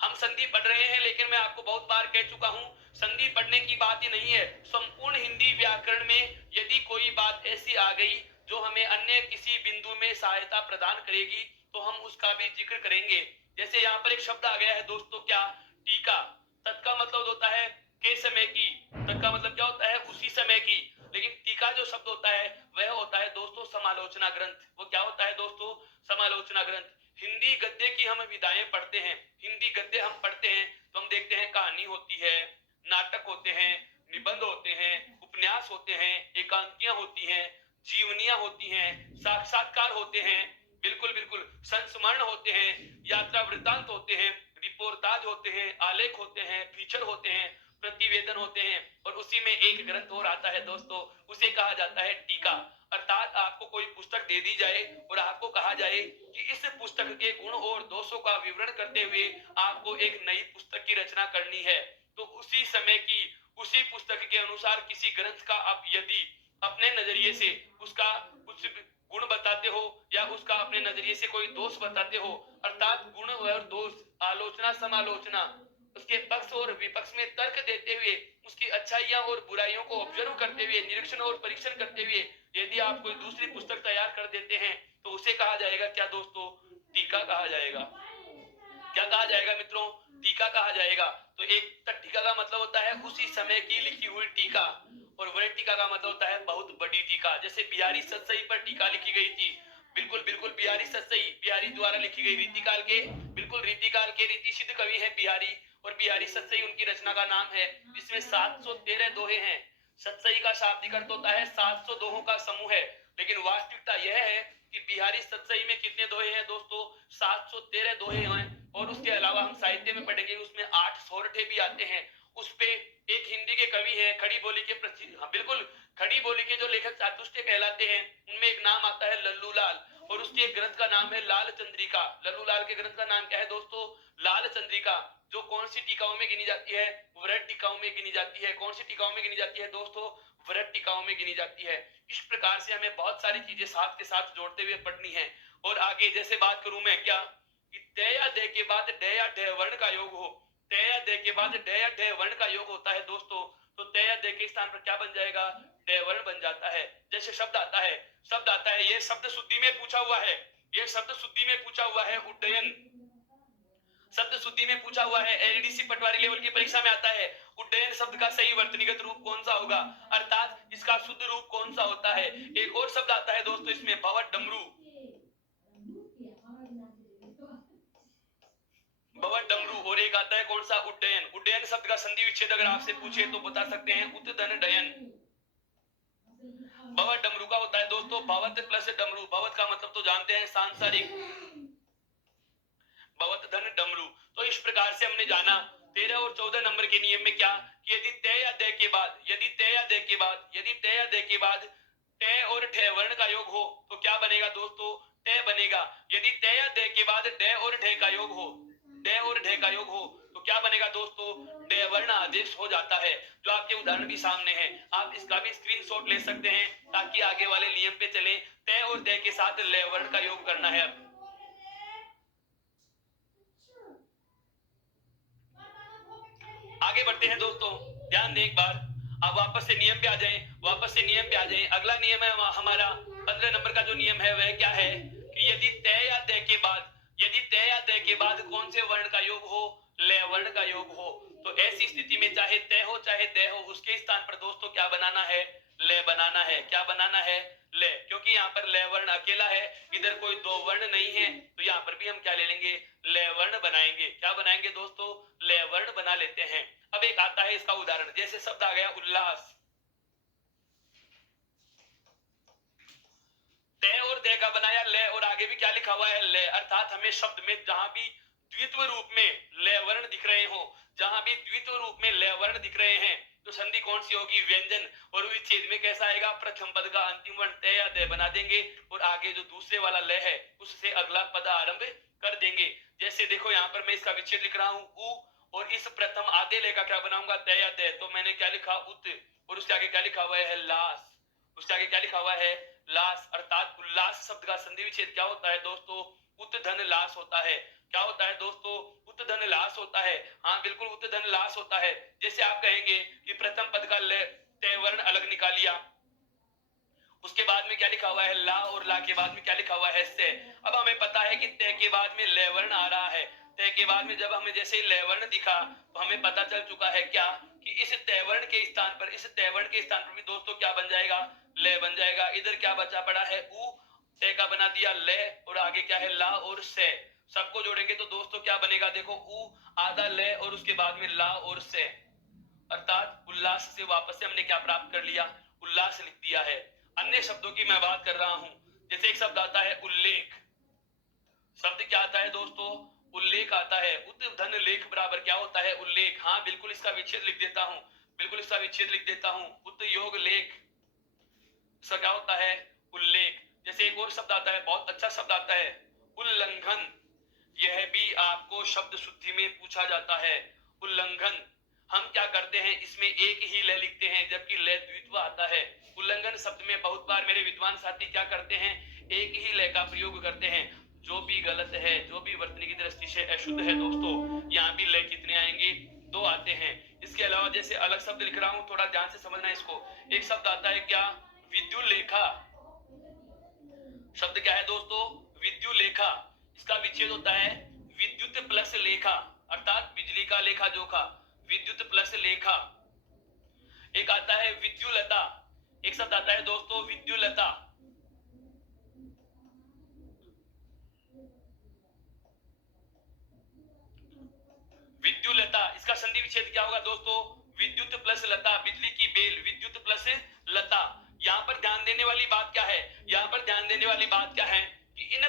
हम संधि पढ़ रहे हैं, लेकिन मैं आपको बहुत बार कह चुका हूं, संधि पढ़ने की बात ही नहीं है। संपूर्ण हिंदी व्याकरण में यदि कोई बात ऐसी आ गई जो हमें अन्य किसी बिंदु में सहायता प्रदान करेगी, तो हम उसका भी जिक्र करेंगे। जैसे यहाँ पर एक शब्द आ गया है दोस्तों, क्या, टीका। तत्का मतलब होता है के समय की, तत्का मतलब क्या होता है, उसी समय की। लेकिन टीका जो शब्द होता है, वह होता है दोस्तों समालोचना ग्रंथ। वो क्या होता है दोस्तों, समालोचना ग्रंथ। हिंदी गद्य की हम विधाएं पढ़ते हैं, हिंदी गद्य हम पढ़ते हैं तो हम देखते हैं कहानी होती है, नाटक होते हैं, निबंध होते हैं, उपन्यास होते हैं, एकांकियां होती हैं, जीवनियां होती हैं, साक्षात्कार होते हैं, बिल्कुल बिल्कुल, संस्मरण होते हैं, यात्रा वृत्तांत होते हैं, रिपोर्टाज होते हैं, आलेख होते हैं, फीचर होते हैं, प्रतिवेदन होते हैं। और उसी में एक ग्रंथ और आता है दोस्तों, उसे कहा जाता है टीका। अर्थात आपको कोई पुस्तक दे दी जाए और आपको कहा जाए कि इस पुस्तक के गुण और दोषों का विवरण करते हुए आपको एक नई पुस्तक की रचना करनी है, तो उसी समय की उसी पुस्तक के अनुसार किसी ग्रंथ का आप यदि अपने नजरिए से उसका कुछ गुण बताते हो या उसका अपने नजरिए से कोई दोष बताते हो, अर्थात गुण और दोष, आलोचना समालोचना, उसके पक्ष और विपक्ष में तर्क देते हुए, उसकी अच्छाइयां और बुराइयों को ऑब्जर्व करते हुए, निरीक्षण और परीक्षण करते हुए यदि आप कोई दूसरी पुस्तक तैयार कर देते हैं, तो उसे कहा जाएगा क्या दोस्तों, टीका कहा जाएगा। क्या कहा जाएगा मित्रों, टीका कहा जाएगा। तो एक टीका का मतलब होता है उसी समय की लिखी हुई टीका, और वह टीका का मतलब होता है बहुत बड़ी टीका। जैसे बिहारी सतसई पर टीका लिखी गई थी, बिल्कुल बिल्कुल, बिहारी सतसई बिहारी द्वारा लिखी गई, रीतिकाल के, बिल्कुल रीतिकाल के रीति सिद्ध कवि है बिहारी, और बिहारी सतसई उनकी रचना का नाम है, जिसमें 713 दोहे हैं। सतसई का शाब्दिक अर्थ होता है 700 दोहों का समूह है। लेकिन वास्तविकता यह है कि बिहारी सतसई में कितने दोहे हैं दोस्तों? 713 दोहे हैं। और उसके अलावा हम साहित्य में पढ़ेंगे उसमें 8 सोरठे भी आते हैं। उस पे एक हिंदी के कवि हैं, खड़ी बोली के हाँ, बिल्कुल खड़ी बोली के जो लेखक चातुष्ट कहलाते हैं, उनमें एक नाम आता है लल्लू लाल, और उसके एक ग्रंथ का नाम है लाल चंद्रिका। लल्लू लाल के ग्रंथ का नाम क्या है दोस्तों? लाल चंद्रिका, जो कौन सी टीकाओं में गिनी जाती है? वृहद टीकाओं में गिनी जाती है। कौन सी टीकाओं में गिनी जाती है दोस्तों? वृहद टीकाओं में गिनी जाती है। इस प्रकार से हमें बहुत सारी चीजें साथ के साथ जोड़ते हुए पढ़नी है। और आगे जैसे बात करूं मैं क्या, कि द या द के बाद ड या ढ वर्ण का योग हो, द या द के बाद ड या ढ वर्ण का योग होता है दोस्तों, तो द या द के स्थान पर क्या बन जाएगा? ड वर्ण बन जाता है। जैसे शब्द आता है, ये शब्द शुद्धि में पूछा हुआ है, ये शब्द शुद्धि में पूछा हुआ है उड्डयन, शब्द शुद्धि में पूछा हुआ है, एलडीसी पटवारी लेवल की परीक्षा में आता है। उड्डयन शब्द का सही वर्तनीगत रूप कौन सा होगा, अर्थात इसका शुद्ध रूप कौन सा होता है? एक और शब्द आता है दोस्तों इसमें, भवट डमरू, भवट डमरू, और एक आता है कौन सा? उड्डयन। उड्डयन शब्द का संधि विच्छेद अगर आपसे पूछे तो बता सकते हैं उत्तधन डयन। भवट डमरू का होता है दोस्तों भवत प्लस डमरू। भवत का मतलब तो जानते हैं सांसारिक, भवत धन डमरू। तो इस प्रकार से हमने जाना 13 और 14 नंबर के नियम में क्या, कि यदि त या द के बाद, यदि त या द के बाद, यदि त या द के बाद ट और ठ वर्ण का योग हो तो क्या बनेगा दोस्तों? ट बनेगा। यदि त या द के बाद ड और ढ का योग हो, ड और ढ का योग हो तो क्या बनेगा दोस्तों? ड वर्ण आदेश हो जाता है, जो आपके उदाहरण भी सामने है। आप इसका भी स्क्रीनशॉट ले सकते हैं ताकि आगे वाले नियम पे चले। त और द के साथ ल वर्ण का योग करना है। अब आगे बढ़ते हैं दोस्तों, ध्यान दें एक बार। अब वापस से नियम पे आ जाएं, वापस से नियम पे आ जाएं। अगला नियम है हमारा 15 नंबर का जो नियम है वह क्या है, कि यदि त या द के बाद, यदि त या द के बाद कौन से वर्ण का योग हो? ल वर्ण का योग हो। तो ऐसी स्थिति में चाहे त हो चाहे द हो, उसके स्थान पर दोस्तों क्या बनाना है? ल बनाना है। क्या बनाना है? ले, क्योंकि यहाँ पर ल वर्ण अकेला है, इधर कोई दो वर्ण नहीं है, तो यहाँ पर भी हम क्या ले लेंगे? ल वर्ण बनाएंगे। क्या बनाएंगे दोस्तों? ल वर्ण बना लेते हैं। अब एक आता है इसका उदाहरण, जैसे शब्द आ गया उल्लास, त और द का बनाया ल, और आगे भी क्या लिखा हुआ है? ल। अर्थात हमें शब्द में जहां भी द्वित्व रूप में ल वर्ण दिख रहे हो, जहां भी द्वित्व रूप में ल वर्ण दिख रहे हैं, तो संधि कौन सी होगी? व्यंजन। और विच्छेद में कैसा आएगा? प्रथम पद का अंतिम वर्ण त या द बना देंगे, और आगे जो दूसरे वाला ल है उससे अगला पद आरंभ कर देंगे। जैसे देखो यहाँ पर मैं इसका विच्छेद लिख रहा हूं उ, और इस प्रथम आधे ले का क्या बनाऊंगा? त या द। तो मैंने क्या लिखा? उत, और उसके आगे क्या लिखा हुआ है? लास। उसके आगे क्या लिखा हुआ है? लास। अर्थात उल्लास शब्द का संधि विच्छेद क्या होता है दोस्तों? उत धन लास होता है। क्या होता है दोस्तों? उत धन लास होता है। हाँ बिल्कुल, उत धन लास होता है। जैसे आप कहेंगे कि प्रथम पद का ल त वर्ण अलग निकालिया, उसके बाद में क्या लिखा हुआ है? ला, और ला के बाद में क्या लिखा हुआ है? से। अब हमें पता है कि त के बाद में ल वर्ण आ रहा है। त के बाद में जब हमें जैसे ल वर्ण दिखा तो हमें पता चल चुका है क्या, कि इस त वर्ण के स्थान पर, इस त वर्ण के स्थान पर भी दोस्तों क्या बन जाएगा? ल बन जाएगा। इधर क्या बचा पड़ा है? उ, त का बना दिया ल, और आगे क्या है? ला और से। सबको जोड़ेंगे तो दोस्तों क्या बनेगा? देखो उ आधा ल, और उसके बाद में ला और से। अर्थात उल्लास से वापस से हमने क्या प्राप्त कर लिया? उल्लास लिख दिया है। अन्य शब्दों की मैं बात कर रहा हूं, जैसे एक शब्द आता है उल्लेख। शब्द क्या आता है दोस्तों? उल्लेख आता है। उत धन लेख बराबर क्या होता है? उल्लेख। हाँ बिल्कुल, इसका विच्छेद लिख देता हूं, बिल्कुल इसका विच्छेद लिख देता हूं। उत योग लेख, इसका क्या होता है? उल्लेख। जैसे एक और शब्द आता है, बहुत अच्छा शब्द आता है, उल्लंघन। यह भी आपको शब्द शुद्धि में पूछा जाता है। उल्लंघन, हम क्या करते हैं? इसमें एक ही ल लिखते हैं, जबकि ल द्वित्व आता है। उल्लंघन शब्द में बहुत बार मेरे विद्वान साथी क्या करते हैं? एक ही ल का प्रयोग करते हैं, जो भी गलत है, जो भी वर्तनी की दृष्टि से अशुद्ध है दोस्तों। यहाँ भी ल कितने आएंगे? दो आते हैं। इसके अलावा जैसे अलग शब्द लिख रहा हूं, थोड़ा ध्यान से समझना इसको। एक शब्द आता है क्या? विद्युलेखा। शब्द क्या है दोस्तों? विद्युलेखा। इसका विच्छेद होता है विद्युत प्लस लेखा, अर्थात बिजली का लेखा जोखा। विद्युत प्लस लेखा। एक आता है विद्युलता, एक शब्द आता है दोस्तों विद्युलता। विद्युलता, इसका संधि विच्छेद क्या होगा दोस्तों? विद्युत प्लस लता, बिजली की बेल, विद्युत प्लस लता। यहाँ पर ध्यान देने वाली बात क्या है, यहाँ पर ध्यान देने वाली बात क्या है कि इन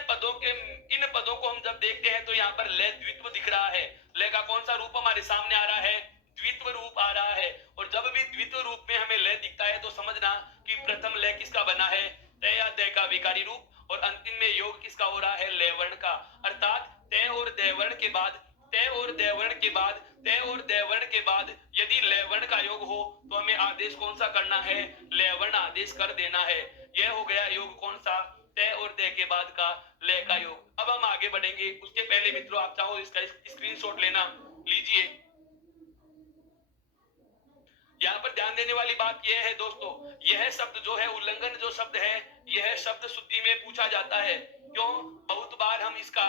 पदों को हम जब देखते हैं तो यहाँ पर लय द्वित्व दिख रहा है। लय का कौन सा रूप हमारे सामने आ रहा है, द्वित्व रूप आ रहा है। और जब भी द्वित्व रूप में हमें लय दिखता है तो समझना कि प्रथम लय किसका बना है, तय या दय का विकारी रूप, और अंतिम में योग किसका हो रहा है, लय वर्ण का। अर्थात तय और दय वर्ण के बाद, तय और दय वर्ण के बाद, तय और दय वर्ण के बाद यदि लय वर्ण का योग हो तो हमें आदेश कौन सा करना है, लय वर्ण आदेश कर देना है। यह हो गया योग कौन सा, तय और दय के बाद का लय का योग। अब हम आगे बढ़ेंगे, उसके पहले मित्रों आप चाहो इसका स्क्रीनशॉट लेना, लीजिए। यहाँ पर ध्यान देने वाली बात यह है दोस्तों, यह शब्द जो है उल्लंघन जो शब्द है, यह शब्द शुद्धि में पूछा जाता है। क्यों, बहुत बार हम इसका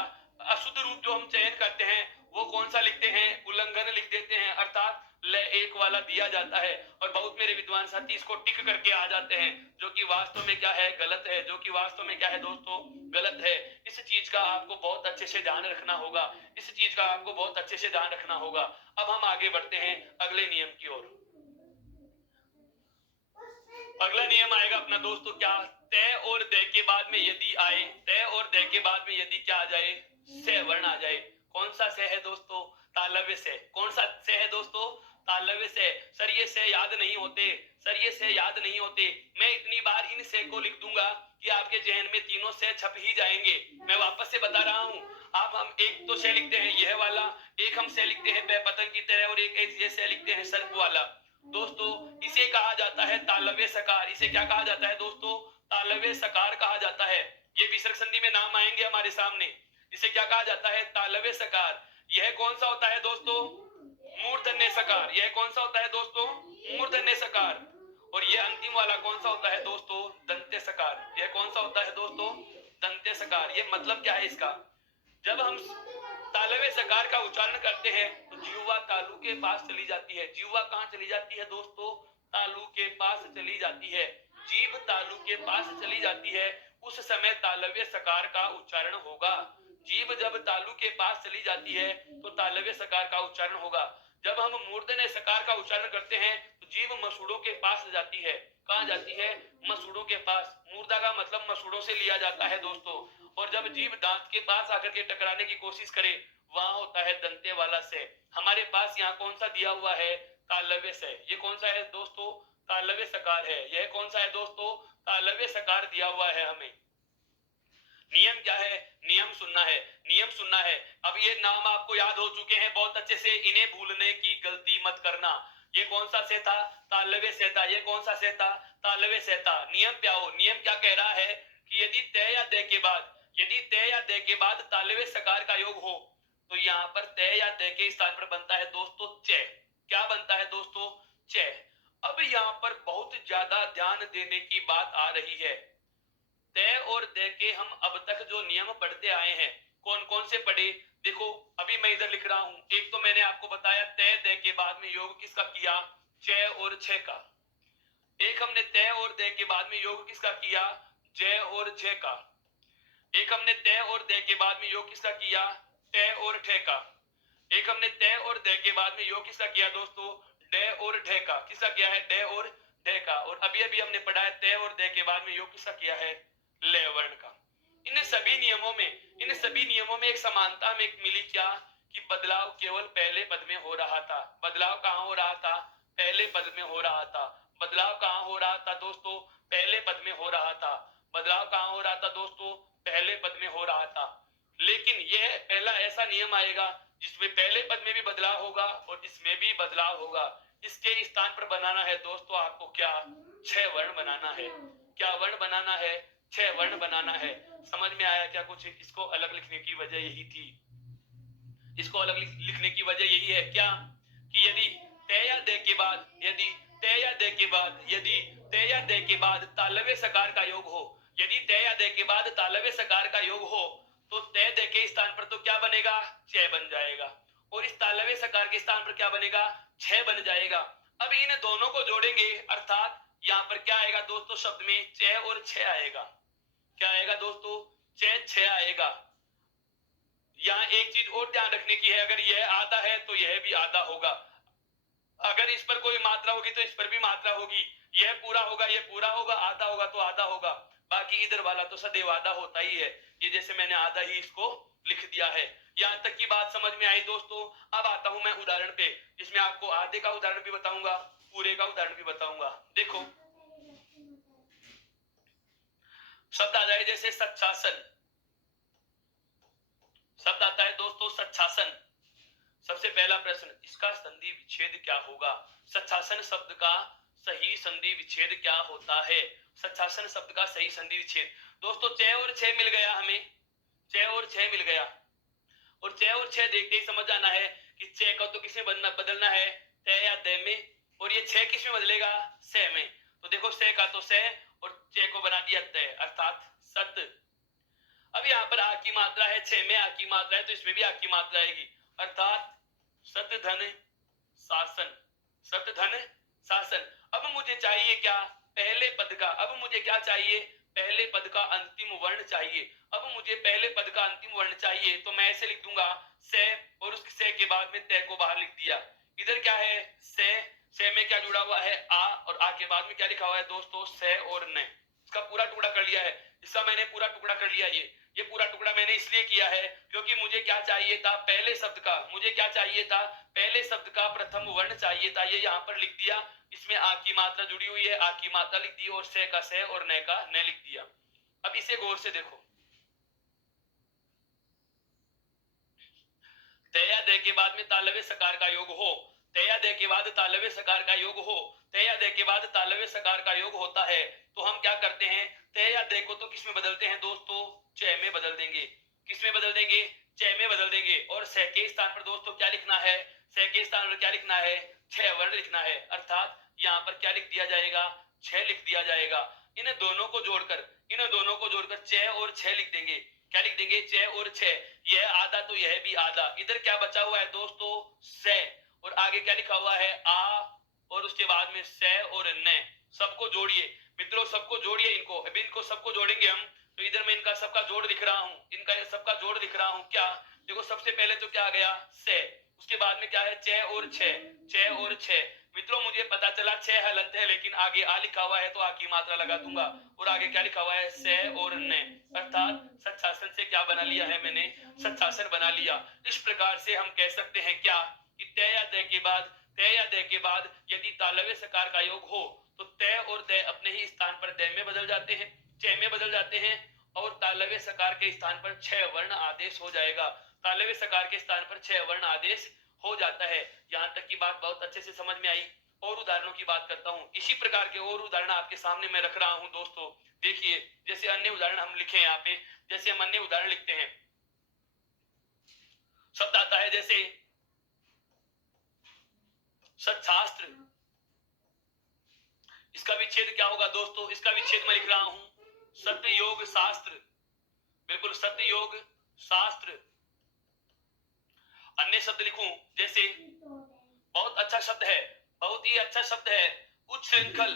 अशुद्ध रूप जो हम चयन करते हैं वो कौन सा लिखते हैं, उल्लंघन लिख देते हैं, अर्थात लय एक वाला दिया जाता है। और बहुत मेरे विद्वान साथी इसको टिक करके आ जाते हैं, जो कि वास्तव में क्या है, गलत है, जो कि वास्तव में क्या है दोस्तों, गलत है। इस चीज का आपको बहुत अच्छे से ध्यान रखना होगा, इस चीज का आपको बहुत अच्छे से ध्यान रखना होगा। अब हम आगे बढ़ते हैं अगले नियम की ओर। अगला नियम आएगा अपना दोस्तों क्या, तय और दय के बाद में यदि आए, तय और दय के बाद में यदि क्या आ जाए, से वर्ण आ जाए। कौन सा से है दोस्तों, तालव्य से। कौन सा से है दोस्तों, तालव्य से। सर ये से याद नहीं होते, सर ये से याद नहीं होते। मैं इतनी बार इन से को लिख दूंगा कि आपके जहन में तीनों से छप ही जाएंगे। मैं वापस से बता रहा हूं, आप हम एक तो से लिखते हैं यह वाला, एक हम से लिखते हैं पतंग की तरह, और एक ये से लिखते हैं सर्प वाला। दोस्तों इसे कहा जाता है तालव्य सकार। इसे क्या कहा जाता है दोस्तों, तालव्य सकार कहा जाता है। ये विसर्ग संधि में नाम आएंगे हमारे सामने। इसे क्या कहा जाता है, तालव्य सकार। यह कौन सा होता है दोस्तों, मूर्धन्य सकार। यह कौन सा होता है दोस्तों, मूर्धन्य सकार। और यह अंतिम वाला कौन सा होता है दोस्तों, दंत्य सकार। यह कौन सा होता है दोस्तों, दंत्य सकार। यह मतलब क्या है इसका, जब हम तालव्य सकार का उच्चारण करते हैं तो जीवा तालु के पास चली जाती है। जीवा कहां चली जाती है दोस्तों, तालु के पास चली जाती है। जीभ तालु के पास चली जाती है, उस समय तालव्य सकार का उच्चारण होगा। जीभ जब तालु के पास चली जाती है तो तालव्य सकार का उच्चारण होगा। जब हम मूर्धन्य सकार का उच्चारण करते हैं तो जीभ मसूड़ों के पास जाती है। कहां जाती है, मसूड़ों के पास। मूर्धा का मतलब मसूड़ों से लिया जाता है दोस्तों। और जब जीभ दांत के पास आकर के टकराने की कोशिश करे, वहां होता है दंते वाला से। हमारे पास यहाँ कौन सा दिया हुआ है, तालव्य से। ये कौन सा है दोस्तों, तालव्य सकार है। यह कौन सा है दोस्तों, तालव्य सकार दिया हुआ है हमें। नियम क्या है, नियम सुनना है, नियम सुनना है। अब ये नाम आपको याद हो चुके हैं बहुत अच्छे से, इन्हें भूलने की गलती मत करना। ये कौन सा से था, तालव्य से था। ये कौन सा से था, तालव्य से था। नियम क्या हो, नियम क्या कह रहा है कि यदि तय या दय के बाद, यदि तय या दय के बाद तालव्य सकार का योग हो तो यहाँ पर तय या दय के स्थान पर बनता है दोस्तों च। क्या बनता है दोस्तों, च। अब यहाँ पर बहुत ज्यादा ध्यान देने की बात आ रही है। तय और दय के हम अब तक जो नियम पढ़ते आए हैं, कौन कौन से पढ़े, देखो अभी मैं इधर लिख रहा हूं। एक तो मैंने आपको बताया तय दय के बाद में योग किसका किया, च और छ का। एक हमने तय और दय के बाद में योग किसका किया, जय और छ का। एक हमने तय और दय के बाद में योग किसका किया, ट और ठ का। एक हमने तय और दय के बाद में योग किसका किया दोस्तों, ड और ढ का। किसका किया है, ड और ढ का। और अभी अभी हमने पढ़ा है तय और दय के बाद में योग किसका किया है, लय वर्ण का। इन सभी नियमों में, इन सभी नियमों में एक समानता में मिली क्या, कि बदलाव केवल पहले पद में हो रहा था। बदलाव कहां हो रहा था, पहले पद में हो रहा था। बदलाव कहां हो रहा था दोस्तों, पहले पद में हो रहा था। बदलाव कहां हो रहा था दोस्तों, पहले पद में हो रहा था। लेकिन यह पहला ऐसा नियम आएगा जिसमें पहले पद में भी बदलाव होगा और इसमें भी बदलाव होगा। इसके स्थान पर बनाना है दोस्तों आपको क्या, छह वर्ण बनाना है। क्या वर्ण बनाना है, छह वर्ण बनाना है। समझ में आया क्या कुछ, इसको अलग लिखने की वजह यही थी। इसको अलग लिखने की वजह यही है क्या, कि यदि तय या दय के बाद, यदि तय या दय के बाद, यदि तय या दय के बाद तालव्य सकार का योग हो, यदि तय या दय के बाद तालव्य सकार का योग हो तो तय दय के स्थान पर तो क्या बनेगा, छ बन जाएगा। और इस तालव्य सकार के स्थान पर क्या बनेगा, छ बन जाएगा। अब इन दोनों को जोड़ेंगे, अर्थात यहाँ पर क्या आएगा दोस्तों, शब्द में छ और छ आएगा। क्या आएगा दोस्तों, छ आएगा। यहाँ एक चीज और ध्यान रखने की है, अगर यह आधा है तो यह भी आधा होगा। अगर इस पर कोई मात्रा होगी तो इस पर भी मात्रा होगी, यह पूरा होगा, यह पूरा होगा, आधा होगा तो आधा होगा, बाकी इधर वाला तो सदैव आधा होता ही है। ये जैसे मैंने आधा ही इसको लिख दिया है। यहां तक की बात समझ में आई दोस्तों। अब आता हूं मैं उदाहरण पे, जिसमें आपको आधे का उदाहरण भी बताऊंगा, पूरे का उदाहरण भी बताऊंगा। देखो शब्द आ जाए जैसे सच्छासन, शब्द आता है दोस्तों सच्छासन। सबसे पहला प्रश्न, इसका संधि विच्छेद क्या होगा? सच्छासन शब्द का सही संधि विच्छेद क्या होता है? सच्छासन शब्द का सही संधि विच्छेद दोस्तों 6 और 6 मिल गया हमें, 6 और 6 मिल गया, और 6 और 6 देखते ही समझ आना है कि 6 का तो किसमें बदलना है, त या द में, और ये 6 किसमें बदलेगा, स में। तो देखो स का तो स और 6 को बना दिया त, अर्थात सत। अब यहाँ पर आ की मात्रा है, 6 में आ की मात्रा है तो इसमें भी आ की मात्रा आएगी, अर्थात सत धन शासन, सत धन शासन। अब मुझे चाहिए क्या, पहले पद का, अब मुझे क्या चाहिए, पहले पद का अंतिम वर्ण चाहिए। अब मुझे पहले पद का अंतिम वर्ण चाहिए तो मैं ऐसे लिख दूंगा से, और उस से के बाद में तय को बाहर लिख दिया। इधर क्या है से में क्या जुड़ा हुआ है आ, और आ के बाद में क्या लिखा हुआ है दोस्तों से और न। इसका पूरा टुकड़ा कर लिया है, इसका मैंने पूरा टुकड़ा कर लिया। ये पूरा टुकड़ा मैंने इसलिए किया है क्योंकि मुझे क्या चाहिए था, पहले शब्द का, मुझे क्या चाहिए था, पहले शब्द का प्रथम वर्ण चाहिए था। ये यहाँ पर लिख दिया, इसमें आ की मात्रा जुड़ी हुई है, आ की मात्रा लिख दी, और से का से और न का न लिख दिया। अब इसे गौर से देखो, तया दे के बाद में तालव्य सकार का योग हो, तया दे के बाद तालव्य सकार का योग हो, तया दे के बाद तालव्य सकार का योग होता है तो हम क्या करते हैं, तया दे को तो किसमें बदलते हैं दोस्तों, च में बदल देंगे। किसमें बदल देंगे, च में बदल देंगे। और स के स्थान पर दोस्तों क्या लिखना है, स के स्थान पर क्या लिखना है, छह वर्ण लिखना है, अर्थात यहाँ पर क्या लिख दिया जाएगा, छह लिख दिया जाएगा। इन दोनों को जोड़कर, इन दोनों को जोड़कर 6 और 6 लिख देंगे। क्या लिख देंगे, 6 और 6, यह आधा तो यह भी आधा। इधर क्या बचा हुआ है दोस्तों, से, और आगे क्या लिखा हुआ है आ, और उसके बाद में से और न। सबको जोड़िए मित्रों, सबको जोड़िए इनको। अभी इनको सबको जोड़ेंगे हम, तो इधर मैं इनका सबका जोड़ लिख रहा हूं, इनका सबका जोड़ लिख रहा हूं। क्या देखो, सबसे पहले तो क्या आ गया से, उसके बाद में क्या है 6 और 6, 6 और 6। मित्रों मुझे पता चला 6 हलंत है, लेकिन आगे आ लिखा हुआ है तो आ की मात्रा लगा दूंगा, और आगे क्या लिखा हुआ है से और न, अर्थात सच्छासन से क्या बना लिया है मैंने, सच्छासन बना लिया। इस प्रकार से हम कह सकते हैं क्या कि तय या दय के बाद, तय या दय के बाद यदि तालव्य सकार का योग हो तो तय और दय अपने ही स्थान पर दय में बदल जाते हैं, च में बदल जाते हैं, और तालव्य सकार के स्थान पर 6 वर्ण आदेश हो जाएगा। तालव्य सकार के स्थान पर 6 वर्ण आदेश हो जाता है। यहां तक की बात बहुत अच्छे से समझ में आई। और उदाहरणों की बात करता हूं, इसी प्रकार के और उदाहरण आपके सामने मैं रख रहा हूं दोस्तों। देखिए जैसे अन्य उदाहरण हम लिखे यहाँ पे, जैसे हम अन्य उदाहरण लिखते हैं, शब्द आता है जैसे सच्छास्त्र। इसका विच्छेद क्या होगा दोस्तों, इसका विच्छेद मैं लिख रहा हूं सत्य योग शास्त्र, बिल्कुल सत्य योग शास्त्र। अन्य शब्द लिखूं जैसे, बहुत अच्छा शब्द है, बहुत ही अच्छा शब्द है, उच्छृंखल।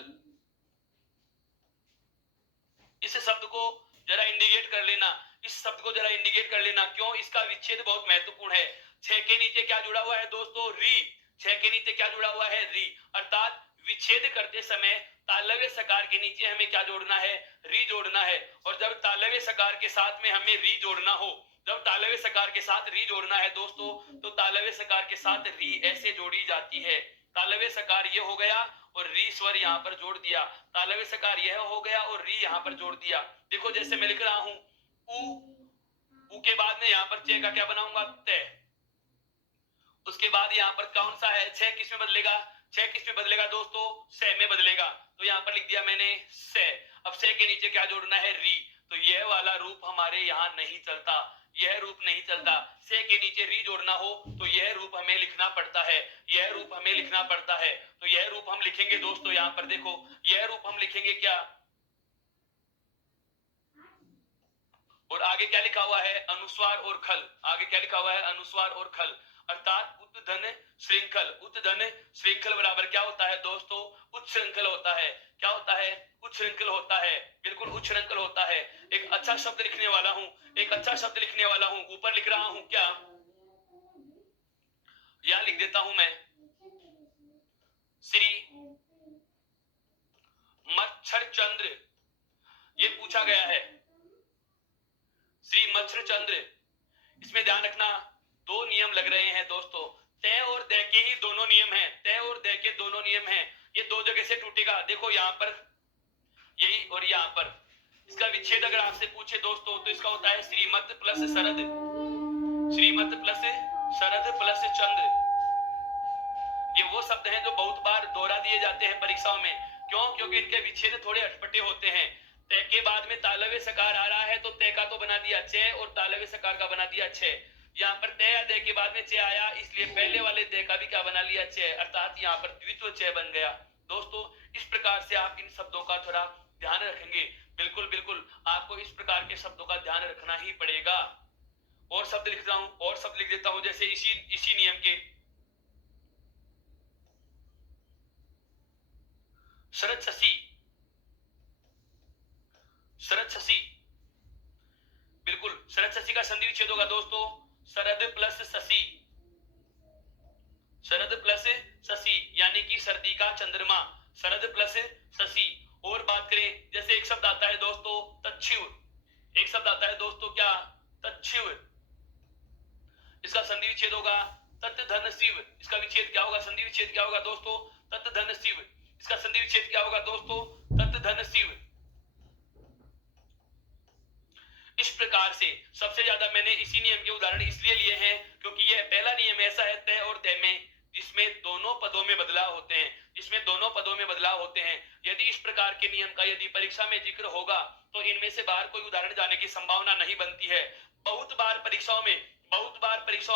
इस शब्द को जरा इंडिकेट कर लेना, इस शब्द को जरा इंडिकेट कर लेना, क्यों, इसका विच्छेद बहुत महत्वपूर्ण है। 6 के नीचे क्या जुड़ा हुआ है दोस्तों, री। 6 के नीचे क्या जुड़ा हुआ है, री, अर्थात विच्छेद करते समय तालव्य सकार के नीचे हमें क्या जोड़ना है, री जोड़ना है। और जब तालव्य सकार के साथ में हमें री जोड़ना हो, जब तालव्य सकार के साथ री जोड़ना है दोस्तों, तो तालव्य सकार के साथ री ऐसे जोड़ी जाती है। तालव्य सकार ये हो गया और री स्वर यहाँ पर जोड़ दिया, तालव्य सकार यह हो गया और री यहाँ पर जोड़ दिया। देखो जैसे मैं लिख रहा हूं ऊ के बाद में यहाँ पर चे का क्या बनाऊंगा, तय। उसके बाद यहाँ पर कौन सा है, 6 किस में बदलेगा, 6 किस में बदलेगा दोस्तों, से में बदलेगा। तो यहाँ पर लिख दिया मैंने से। अब से के नीचे क्या जोड़ना है, री। तो यह वाला रूप हमारे यहाँ नहीं चलता, यह रूप नहीं चलता। से के नीचे री जोड़ना हो तो यह रूप हमें लिखना पड़ता है, यह रूप हमें लिखना पड़ता है। तो यह रूप हम लिखेंगे दोस्तों, यहाँ पर देखो यह रूप हम लिखेंगे क्या, और आगे क्या लिखा हुआ है, अनुस्वार और खल। आगे क्या लिखा हुआ है, अनुस्वार और खल, अर्थात उद्धन श्रृंखल। उद्धन श्रृंखल बराबर क्या होता है दोस्तों, उच्छृंखल होता है। क्या होता है, उच्छृंखल होता है, बिल्कुल उच्छृंखल होता है। एक अच्छा शब्द लिखने वाला हूं, एक अच्छा शब्द लिखने वाला हूं, ऊपर लिख रहा हूं क्या, यहां लिख देता हूं मैं श्री मच्छर चंद्र, ये पूछा गया है श्री मच्छर चंद्र। इसमें ध्यान रखना दो नियम लग रहे हैं दोस्तों, तय और दय के ही दोनों नियम हैं, तय और दय के दोनों नियम हैं। ये दो जगह से टूटेगा, देखो यहां पर यही और यहां पर। इसका विच्छेद अगर आपसे पूछे दोस्तों तो इसका होता है श्रीमत प्लस शरद, श्रीमत प्लस शरद प्लस चंद्र। ये वो शब्द हैं जो बहुत बार दोहरा दिए जाते हैं परीक्षाओं में। क्यों? क्योंकि इनके विच्छेद थोड़े अटपटे होते हैं। तय के बाद में तालव्य सकार आ रहा है तो तय का तो बना दिया च और तालव्य सकार का बना दिया छ। यहाँ पर तय या दय के बाद में च आया, इसलिए पहले वाले दय का भी क्या बना लिया च, अर्थात यहाँ पर द्वित्व च बन गया। दोस्तों इस प्रकार से आप इन शब्दों का थोड़ा ध्यान रखेंगे। बिल्कुल बिल्कुल आपको इस प्रकार के शब्दों का ध्यान रखना ही पड़ेगा। और शब्द लिखता हूं, और शब्द लिख देता हूं, जैसे इसी नियम के शरद शशि, शरद शशि, बिल्कुल शरद शशि का संधि विच्छेद होगा दोस्तों शरद प्लस शशि, शरद प्लस शशि यानी कि सर्दी का चंद्रमा, शरद प्लस शशि। और बात करें जैसे एक शब्द आता है दोस्तों तच्छिव, एक शब्द आता है दोस्तों क्या तच्छिव, इसका संधि विच्छेद होगा तत् धन शिव। इसका विच्छेद क्या होगा, संधि विच्छेद क्या होगा दोस्तों तत् धन शिव। इसका संधि विच्छेद क्या होगा दोस्तों तत् धन शिव। इस प्रकार से सबसे ज्यादा मैंने इसी नियम के उदाहरण इसलिए लिए हैं क्योंकि यह पहला नियम ऐसा है तय और दय में जिसमें दोनों पदों में बदलाव होते हैं, जिसमें दोनों पदों में बदलाव होते हैं। यदि इस प्रकार के नियम का यदि परीक्षा में जिक्र होगा तो इनमें से बाहर कोई उदाहरण जाने की संभावना नहीं बनती है। बहुत बार परीक्षाओं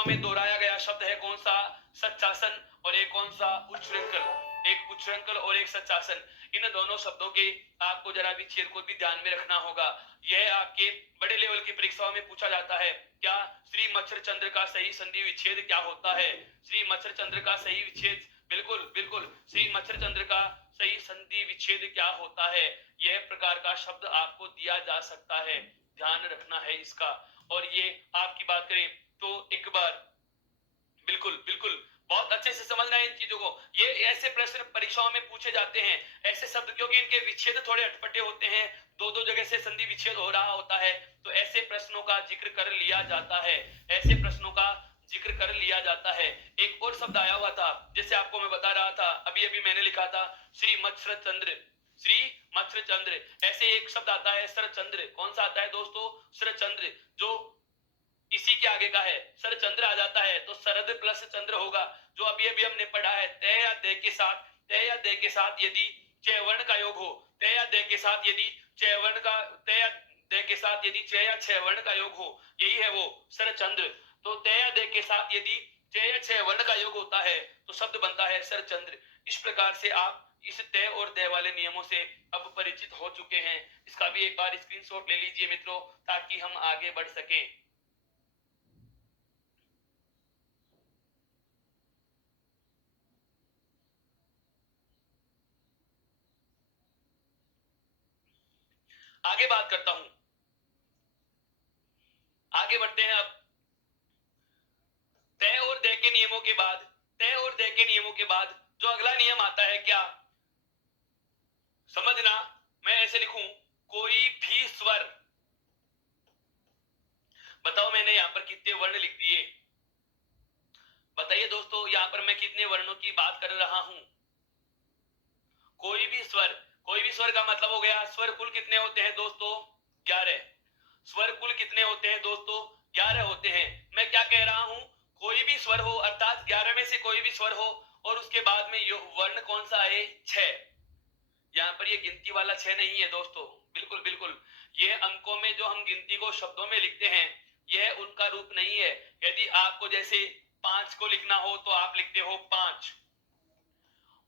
में दोहराया गया शब्द है कौन सा, सच्चासन, और एक कौन सा उच्छृंखल, एक उच्छृंखल और एक सच्चासन। इन दोनों शब्दों के आपको जरा विच्छेद को भी ध्यान में रखना होगा। यह आपके बड़े लेवल की परीक्षाओं में पूछा जाता है। क्या श्री मच्छर चंद्र का सही संधि विच्छेद क्या होता है, श्री मच्छर चंद्र का सही विच्छेद, बिल्कुल बिल्कुल श्री मच्छर चंद्र का सही संधि विच्छेद क्या होता है, यह प्रकार का शब्द आपको दिया जा सकता है, ध्यान रखना है इसका। और ये आपकी बात करें तो एक बार बिल्कुल बिल्कुल बहुत अच्छे से समझना है इन चीजों को। ये ऐसे प्रश्न परीक्षाओं में पूछे जाते हैं, ऐसे शब्द क्योंकि इनके विच्छेद थोड़े अटपटे होते हैं, दो दो जगह से संधि विच्छेद हो रहा होता है, तो ऐसे प्रश्नों का जिक्र कर लिया जाता है, ऐसे प्रश्नों का जिक्र कर लिया जाता है। एक और शब्द आया हुआ था जैसे आपको मैं बता रहा था, अभी अभी मैंने लिखा था श्री मत्स्य चंद्र, श्री मत्स्य चंद्र। ऐसे एक शब्द आता है शरचंद्र, कौन सा आता है दोस्तों शरचंद्र, जो इसी के आगे का है। सर चंद्र आ जाता है तो शरद प्लस चंद्र होगा, जो अभी अभी हमने पढ़ा है तय या दय के साथ, तय या दय के साथ यदि च वर्ण का योग हो, तय या दय के साथ यदि च वर्ण का, तय या दय के साथ यदि च या छ वर्ण का योग हो, यही है वो शरचंद्र। तो तय या दय के साथ यदि च या छ वर्ण का योग होता है तो शब्द बनता है शरचंद्र। इस प्रकार से आप इस तय और दय वाले नियमों से अब परिचित हो चुके हैं। इसका भी एक बार स्क्रीनशॉट ले लीजिए मित्रों ताकि हम आगे बढ़ सकें। आगे बात करता हूं, आगे बढ़ते हैं। अब तय और दय के नियमों के बाद, तय और दय के नियमों के बाद जो अगला नियम आता है क्या, समझना, मैं ऐसे लिखूं कोई भी स्वर, बताओ मैंने यहां पर कितने वर्ण लिख दिए, बताइए दोस्तों यहां पर मैं कितने वर्णों की बात कर रहा हूं। कोई भी स्वर, कोई भी स्वर का मतलब हो गया स्वर कुल कितने होते हैं दोस्तों 11, स्वर कुल कितने होते हैं दोस्तों 11 होते हैं। मैं क्या कह रहा हूं, कोई भी स्वर हो अर्थात 11 में से कोई भी स्वर हो और उसके बाद में वर्ण कौन सा है 6। यहाँ पर ये गिनती वाला 6 नहीं है दोस्तों, बिल्कुल बिल्कुल ये अंकों में जो हम गिनती को शब्दों में लिखते हैं यह उनका रूप नहीं है। यदि आपको जैसे 5 को लिखना हो तो आप लिखते हो 5,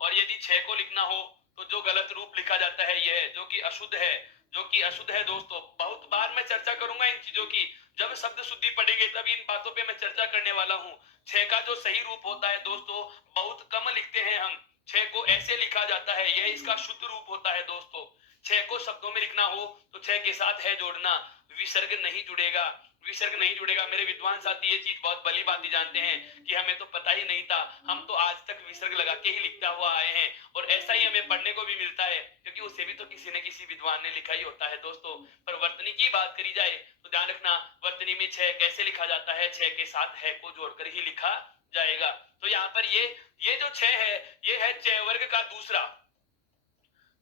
और यदि 6 को लिखना हो तो जो गलत रूप लिखा जाता है यह जो कि अशुद्ध है, जो कि अशुद्ध है दोस्तों। बहुत बार मैं चर्चा करूंगा इन चीजों की, जब शब्द शुद्धि पढ़ेंगे तब इन बातों पे मैं चर्चा करने वाला हूं। 6 का जो सही रूप होता है दोस्तों, बहुत कम लिखते हैं हम, 6 को ऐसे लिखा जाता है, यह इसका शुद्ध रूप होता है दोस्तों। 6 को शब्दों में लिखना हो तो 6 के साथ है जोड़ना, विसर्ग नहीं जुड़ेगा। विसर्ग नहीं जुड़ेगा। मेरे विद्वान साथी ये चीज बहुत भली भांति जानते हैं कि हमें तो पता ही नहीं था, हम तो आज तक विसर्ग लगा के ही लिखता हुआ आए हैं, और ऐसा ही हमें पढ़ने को भी मिलता है, क्योंकि उसे भी तो किसी न किसी विद्वान ने लिखा ही होता है दोस्तों। पर वर्तनी की बात करी जाए तो ध्यान रखना, वर्तनी में छह कैसे लिखा जाता है, छह के साथ है को जोड़कर ही लिखा जाएगा। तो यहाँ पर ये जो छह है, ये है छह वर्ग का दूसरा,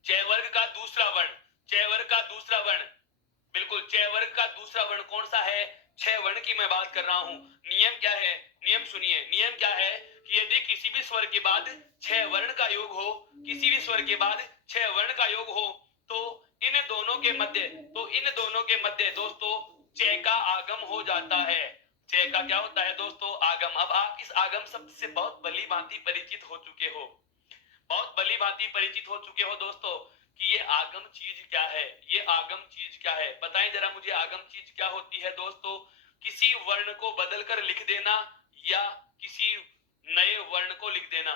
छह वर्ग का दूसरा वर्ण, छह वर्ग का दूसरा वर्ण, बिल्कुल छह वर्ग का दूसरा वर्ण कौन सा है, छह वर्ण की मैं बात कर रहा हूं। नियम क्या है, नियम सुनिए, नियम क्या है कि यदि किसी भी स्वर के बाद छह वर्ण का योग हो, किसी भी स्वर के बाद छह वर्ण का योग हो, तो इन दोनों के मध्य, तो इन दोनों के मध्य दोस्तों च का आगम हो जाता है। च का क्या होता है दोस्तों, आगम। अब आप इस आगम शब्द से बहुत भली भांति परिचित हो चुके हो, बहुत भली भांति परिचित हो चुके हो दोस्तों कि ये आगम चीज क्या है, ये आगम चीज क्या है। बताएं जरा मुझे, आगम चीज क्या होती है दोस्तों? किसी वर्ण को बदलकर लिख देना या किसी नए वर्ण को लिख देना।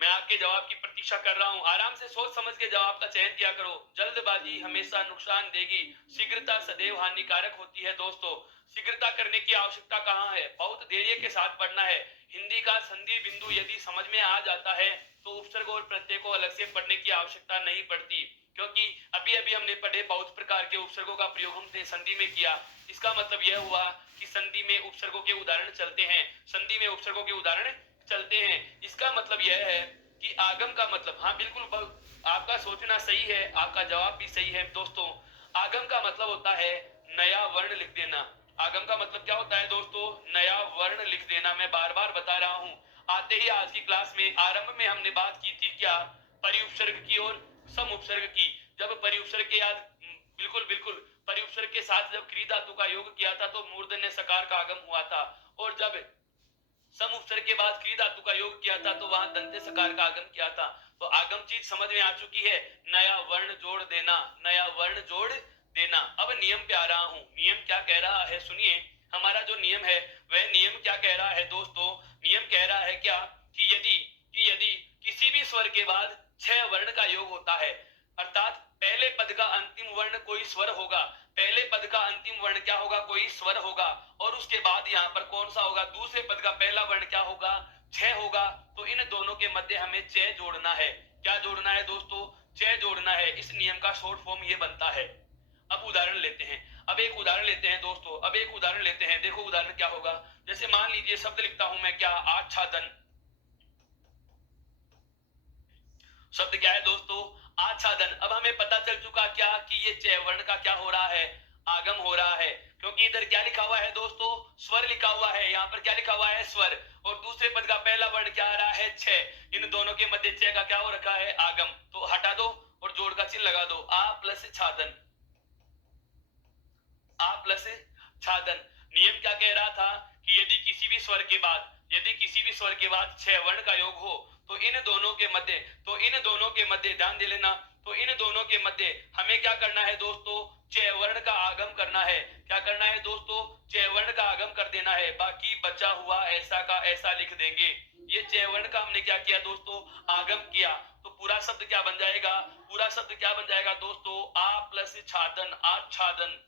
मैं आपके जवाब की प्रतीक्षा कर रहा हूं, आराम से सोच समझ के जवाब का चयन किया करो। जल्दबाजी हमेशा नुकसान देगी, शीघ्रता सदैव हानिकारक होती है दोस्तों। शीघ्रता करने की आवश्यकता कहां है, बहुत धैर्य के साथ पढ़ना है। हिंदी का संधि बिंदु यदि समझ में आ जाता है तो उपसर्ग और प्रत्यय को अलग से पढ़ने की आवश्यकता नहीं पड़ती, क्योंकि अभी अभी हमने पढ़े बहुत प्रकार के उपसर्गों का प्रयोग हमने संधि में किया। इसका मतलब यह हुआ कि संधि में उपसर्गों के उदाहरण चलते हैं, संधि में उपसर्गों के उदाहरण चलते हैं। इसका मतलब यह है कि आगम का मतलब, हाँ बिल्कुल आपका सोचना सही है, आपका जवाब भी सही है दोस्तों। आगम का मतलब होता है नया वर्ण लिख देना। आगम का मतलब क्या होता है दोस्तों, नया वर्ण लिख देना। मैं बार बार बता रहा हूं, आते ही आज की क्लास में आरंभ में हमने बात की थी क्या, परिउपसर्ग की और सम उपसर्ग की। जब परिउपसर्ग के याद, बिल्कुल बिल्कुल, परिउपसर्ग के साथ जब क्री धातु का योग किया था तो मूर्धन्य सकार का आगम हुआ था, और जब सम उपसर्ग के बाद क्री धातु का योग किया था तो वहां दंते सकार का आगम किया था। तो आगम चीज समझ में आ चुकी है, नया वर्ण जोड़ देना, नया वर्ण जोड़ देना। अब नियम पे आ रहा हूं, नियम क्या कह रहा है सुनिए। हमारा जो नियम है वह नियम क्या कह रहा है दोस्तों, नियम कह रहा है क्या कि यदि किसी भी स्वर के बाद छह वर्ण का योग होता है, अर्थात पहले पद का अंतिम वर्ण कोई स्वर होगा, पहले पद का अंतिम वर्ण क्या होगा, कोई स्वर होगा, और उसके बाद यहाँ पर कौन सा होगा, दूसरे पद का पहला वर्ण क्या होगा, छह होगा। तो इन दोनों के मध्य हमें च जोड़ना है। क्या जोड़ना है दोस्तों, च जोड़ना है। इस नियम का शॉर्ट फॉर्म ये बनता है। अब उदाहरण लेते हैं, अब एक उदाहरण लेते हैं दोस्तों, अब एक उदाहरण लेते हैं। देखो उदाहरण क्या होगा, जैसे मान लीजिए शब्द लिखता हूं मैं क्या, आच्छादन। शब्द क्या है दोस्तों, आच्छादन। अब हमें पता चल चुका क्या कि ये च वर्ण का क्या हो रहा है, आगम हो रहा है, क्योंकि इधर क्या लिखा हुआ है दोस्तों, स्वर लिखा हुआ है। यहाँ पर क्या लिखा हुआ है, स्वर, और दूसरे पद का पहला वर्ण क्या आ रहा है, छ। इन दोनों के मध्य च का क्या हो रखा है, आगम। तो हटा दो और जोड़ का चिन्ह लगा दो, आ प्लस छादन, आ प्लस छादन। नियम क्या कह रहा था कि यदि किसी भी स्वर के बाद, यदि किसी भी स्वर के बाद छह वर्ण का योग हो तो इन दोनों के मध्य, तो इन दोनों के मध्य, ध्यान दे लेना, तो इन दोनों के मध्य हमें क्या करना है दोस्तों, छह वर्ण का आगम करना है। क्या करना है दोस्तों, छह वर्ण का आगम कर देना है, बाकी बचा हुआ ऐसा का ऐसा लिख देंगे। ये छह वर्ण का हमने क्या किया दोस्तों, आगम किया, तो पूरा शब्द क्या बन जाएगा, पूरा शब्द क्या बन जाएगा दोस्तों, आ प्लस छादन, आच्छादन।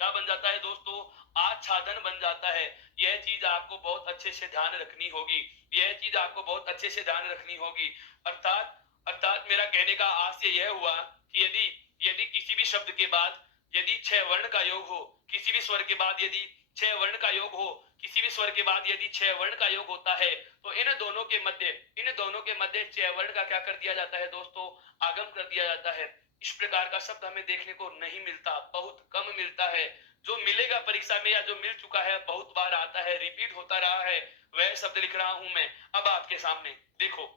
क्या बन जाता है दोस्तों, आच्छादन बन जाता है। यह चीज आपको बहुत अच्छे से ध्यान रखनी होगी, यह चीज आपको बहुत अच्छे से ध्यान रखनी होगी। अर्थात अर्थात मेरा कहने का आशय यह हुआ कि यदि यदि किसी भी शब्द के बाद यदि छह वर्ण का योग हो, किसी भी स्वर के बाद यदि छह वर्ण का योग हो, किसी भी स्वर के बाद यदि छह वर्ण का योग होता है, तो इन दोनों के मध्य, इन दोनों के मध्य छह वर्ण का क्या कर दिया जाता है दोस्तों, आगम कर दिया जाता है। इस प्रकार का शब्द हमें देखने को नहीं मिलता, बहुत कम मिलता है। जो मिलेगा परीक्षा में या जो मिल चुका है, बहुत बार आता है, रिपीट होता रहा है, वह शब्द लिख रहा हूं मैं अब आपके सामने। देखो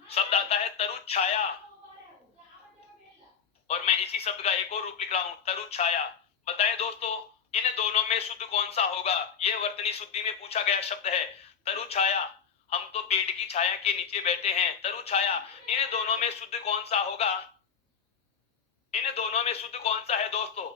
शब्द आता है तरु छाया, और मैं इसी शब्द का एक और रूप लिख रहा हूं, तरु छाया। बताएं दोस्तों इन दोनों में शुद्ध कौन सा होगा, यह वर्तनी शुद्धि में पूछा गया शब्द है, तरु छाया। हम तो पेड़ की छाया के नीचे बैठे हैं, तरु छाया। इन दोनों में शुद्ध कौन सा होगा, इन दोनों में शुद्ध कौन सा है दोस्तों,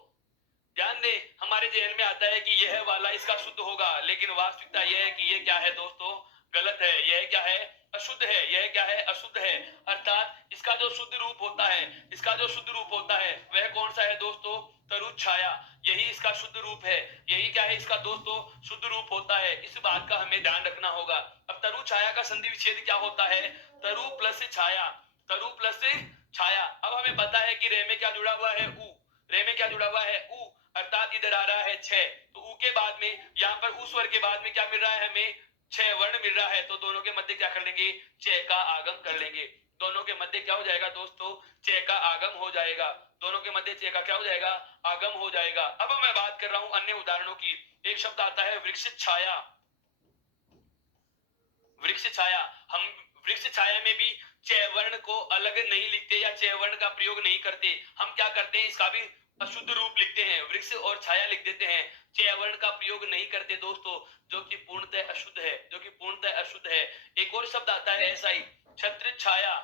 ध्यान दें। हमारे जहन में आता है कि यह वाला इसका शुद्ध होगा, लेकिन वास्तविकता यह है कि यह क्या है दोस्तों, गलत है। यह क्या है? अशुद्ध है। यह क्या है? अशुद्ध है। अर्थात इसका जो शुद्ध रूप होता है, इसका जो शुद्ध रूप होता है वह कौन सा है दोस्तों? तरुज छाया। यही इसका शुद्ध रूप है। यही क्या है इसका दोस्तों? शुद्ध रूप होता है। इस बात का हमें ध्यान रखना होगा। अब तरु छाया का संधि विच्छेद क्या होता है? तरु प्लस छाया, तरु प्लस छाया। अब हमें पता है कि रे में क्या जुड़ा हुआ है? उ। रे में क्या जुड़ा हुआ है? उ। अर्थात इधर आ रहा है छह, तो उ के बाद में यहाँ पर उस स्वर के बाद में क्या मिल रहा है हमें? छह वर्ण मिल रहा है। तो दोनों के मध्य क्या कर लेंगे? छह का आगम कर लेंगे। दोनों के मध्य क्या हो जाएगा दोस्तों? छह का आगम हो जाएगा। दोनों के मध्य छह का क्या हो जाएगा? आगम हो जाएगा। अब मैं बात कर रहा हूं अन्य उदाहरणों की। एक शब्द आता है वृक्ष छाया। वृक्ष छाया, हम वृक्ष छाया में भी छह वर्ण को अलग नहीं लिखते या छह वर्ण का प्रयोग नहीं करते। हम क्या करते हैं? इसका भी अशुद्ध रूप लिखते हैं, वृक्ष और छाया लिख देते हैं। छह वर्ण का प्रयोग नहीं करते दोस्तों, जो कि पूर्णतः अशुद्ध है, जो कि पूर्णतः अशुद्ध है। एक और शब्द आता है ऐसा ही, छत्र छाया,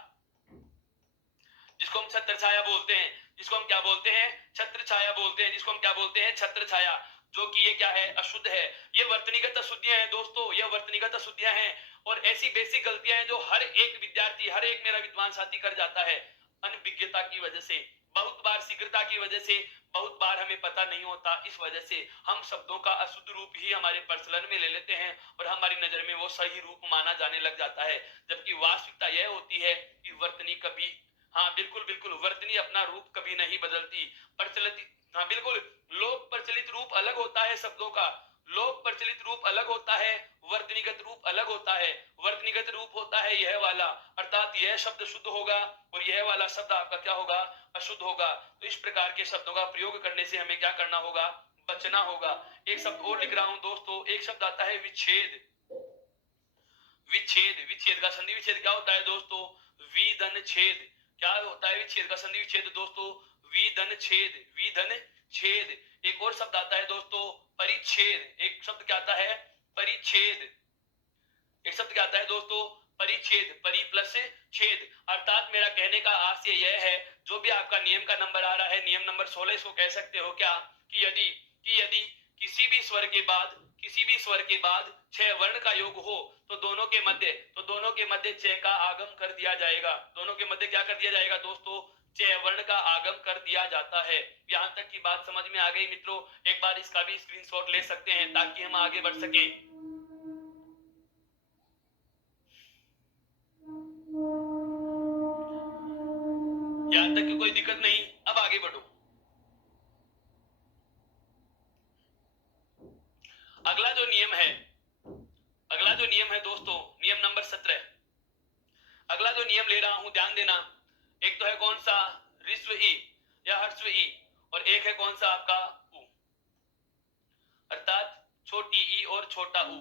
जिसको हम छत्र छाया बोलते हैं। जिसको हम क्या बोलते हैं? छत्र छाया बोलते हैं। जिसको हम क्या बोलते हैं? छत्र छाया, जो कि ये क्या है? अशुद्ध है। ये वर्तनीगत अशुद्धियां हैं दोस्तों, ये वर्तनीगत अशुद्धियां हैं। और ऐसी बेसिक गलतियां हैं जो हर एक विद्यार्थी, हर एक मेरा विद्वान साथी कर जाता है अनभिज्ञता की वजह से, बहुत बार शीघ्रता की वजह से, बहुत बार हमें पता नहीं होता। इस वजह से हम शब्दों का अशुद्ध रूप ही हमारे प्रचलन में ले लेते हैं और हमारी नजर में वो सही रूप माना जाने लग जाता है। जबकि वास्तविकता यह होती है कि वर्तनी कभी, हाँ बिल्कुल बिल्कुल, वर्तनी अपना रूप कभी नहीं बदलती। प्रचलित, हाँ बिल्कुल, लोक प्रचलित रूप अलग होता है शब्दों का। लोक प्रचलित रूप अलग होता है, वर्तनीगत रूप अलग होता है। वर्तनीगत रूप होता है यह वाला, अर्थात यह शब्द शुद्ध होगा और यह वाला शब्द आपका क्या होगा? अशुद्ध होगा। तो इस प्रकार के शब्दों का प्रयोग करने से हमें क्या करना होगा? बचना होगा। एक शब्द और लिख रहा हूं दोस्तों, एक शब्द आता है विच्छेद। विच्छेद, विच्छेद का संधि विच्छेद क्या होता है दोस्तों? विधन छेद। क्या होता है विच्छेद का संधि विच्छेद दोस्तों? विधन छेद, विधन छेद। एक और शब्द आता है दोस्तों परिच्छेद। एक शब्द क्या आता है? परिच्छेद। एक शब्द क्या आता है दोस्तों? परिच्छेद, परि प्लस छेद। अर्थात मेरा कहने का आशय यह है, जो भी आपका नियम का नंबर आ रहा है, नियम नंबर 16, इसको कह सकते हो क्या? कि यदि किसी भी स्वर के बाद, किसी भी स्वर के बाद छह वर्ण का योग हो तो दोनों के मध्य छह का आगम कर दिया जाएगा। दोनों के मध्य क्या कर दिया जाएगा दोस्तों? छह वर्ण का आगम कर दिया जाता है। यहां तक की बात समझ में आ गई मित्रों? एक बार इसका भी स्क्रीनशॉट ले सकते हैं ताकि हम आगे बढ़ सके। यहां तक की कोई दिक्कत नहीं, अब आगे बढ़ो। अगला जो नियम है, अगला जो नियम है दोस्तों, नियम नंबर 17। अगला जो नियम ले रहा हूं, ध्यान देना। एक तो है कौन सा? ऋस्व ई या हर्स्व ई, और एक है कौन सा आपका? उ, अर्थात छोटी ई और छोटा उ।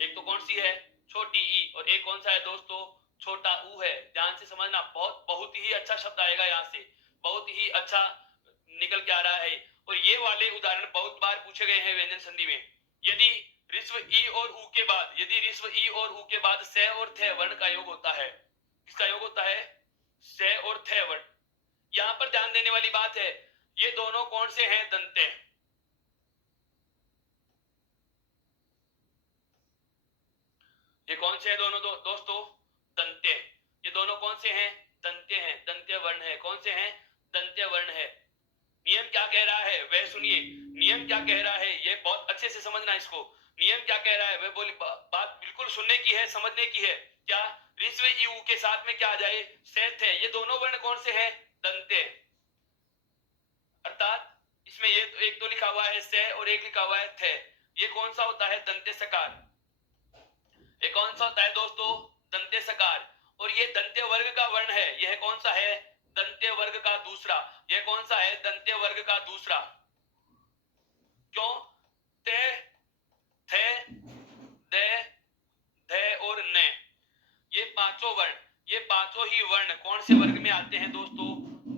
एक तो कौन सी है? छोटी ई, और एक कौन सा है दोस्तों? छोटा उ है। ध्यान से समझना, बहुत बहुत ही अच्छा शब्द आएगा यहां से, बहुत ही अच्छा निकल के आ रहा है। और ये वाले उदाहरण बहुत बार पूछे गए हैं व्यंजन संधि में। यदि ऋस्व ई और उ के बाद, यदि ऋस्व ई और उ के बाद स और थ वर्ण का योग होता है, किसका योग होता है? स और थ वर्ण। यहां पर ध्यान देने वाली बात है, ये दोनों कौन से हैं? दंते। ये कौन से हैं दोनों दोस्तों? दंते। ये दोनों कौन से हैं? दंते हैं, दंत्य वर्ण है। कौन से हैं? दंत्य वर्ण है। नियम क्या कह रहा है वह सुनिए। नियम क्या कह रहा है ये बहुत अच्छे से समझना इसको। नियम क्या कह रहा है वह बोली, बात बिल्कुल सुनने की है, समझने की है। क्या? ऋस्व यू के साथ में क्या आ जाए? सेथ है। ये दोनों वर्ण कौन से हैं? दंते। अर्थात इसमें ये तो एक तो लिखा हुआ है से और एक लिखा हुआ है थे। ये कौन सा होता है? दंते सकार। ये कौन सा होता है दोस्तों? दंते सकार। और ये दंत्य वर्ग का वर्ण है। यह कौन सा है? दंत्य वर्ग का दूसरा। यह कौन सा है? दंत्य वर्ग का दूसरा। क्यों? ते, थे, दे, धे और ने, ये पांचों वर्ण, ये पांचों ही वर्ण कौन से वर्ग में आते हैं दोस्तों?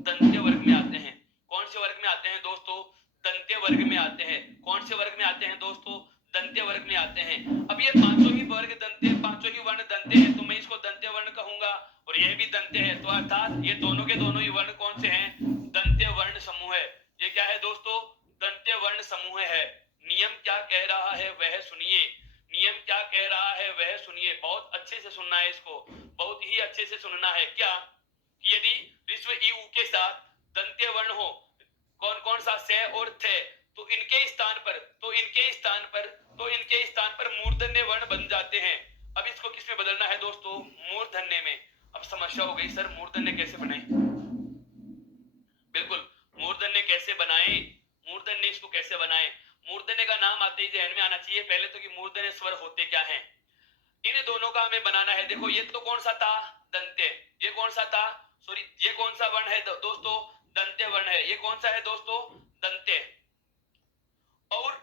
दंत्य वर्ग में आते हैं। कौन से वर्ग में आते हैं दोस्तों? दंत्य वर्ग में आते हैं। कौन से वर्ग में आते हैं दोस्तों? दंत्य वर्ग में आते हैं। अब ये पांचों ही वर्ग दंत्य, पांचों ही वर्ण दंत्य हैं, तो मैं इसको दंत्य वर्ण कहूंगा और यह भी दंत्य है। तो अर्थात ये दोनों के दोनों ही वर्ण कौन से हैं? दंत्य वर्ण समूह है। ये क्या है दोस्तों? दंत्य वर्ण समूह है। नियम क्या कह रहा है वह सुनिए। नियम क्या कह रहा है वह सुनिए, बहुत अच्छे से सुनना है इसको, बहुत ही अच्छे से सुनना है। क्या कि यदि विश्व ईऊ के साथ दंत्य वर्ण हो, कौन कौन सा से और थे, तो इनके स्थान पर मूर्धन्य वर्ण बन जाते हैं। अब इसको किस में बदलना है दोस्तों? मूर्धन्य में। अब समस्या हो गई, सर मूर्धन्य कैसे बनाएं? बिल्कुल, मूर्धन्य कैसे बनाएं? मूर्धन्य इसको कैसे बनाएं? मूर्धन्य का नाम आते ही ध्यान में आना चाहिए पहले तो कि मूर्धन्य स्वर होते क्या हैं। इन दोनों का हमें बनाना है। देखो ये तो कौन सा था? दंत्य। ये कौन सा था? सॉरी, ये कौन सा वर्ण है दोस्तों? दंत्य वर्ण है। ये कौन सा है दोस्तों? दंत्य। और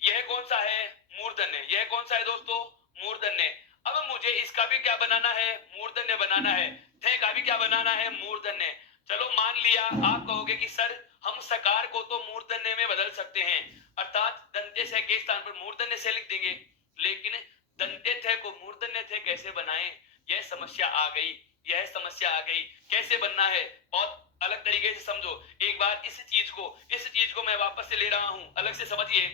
यह कौन सा है? मूर्धन्य। यह कौन सा है दोस्तों? मूर्धन्य। अब मुझे इसका भी क्या बनाना है? मूर्धन्य बनाना है। थे का भी क्या बनाना है? मूर्धन्य। चलो मान लिया, आप कहोगे कि सर हम सकार को तो मूर्धन्य में बदल सकते हैं, अर्थात दंत्य से के स्थान पर मूर्धन्य से लिख देंगे, लेकिन दंत्य थे को मूर्धन्य थे कैसे बनाएं? यह समस्या आ गई। यह समस्या आ गई। कैसे बनना है? बहुत अलग तरीके से समझो। एक बार इस चीज को मैं वापस से ले रहा हूं, अलग से समझिए।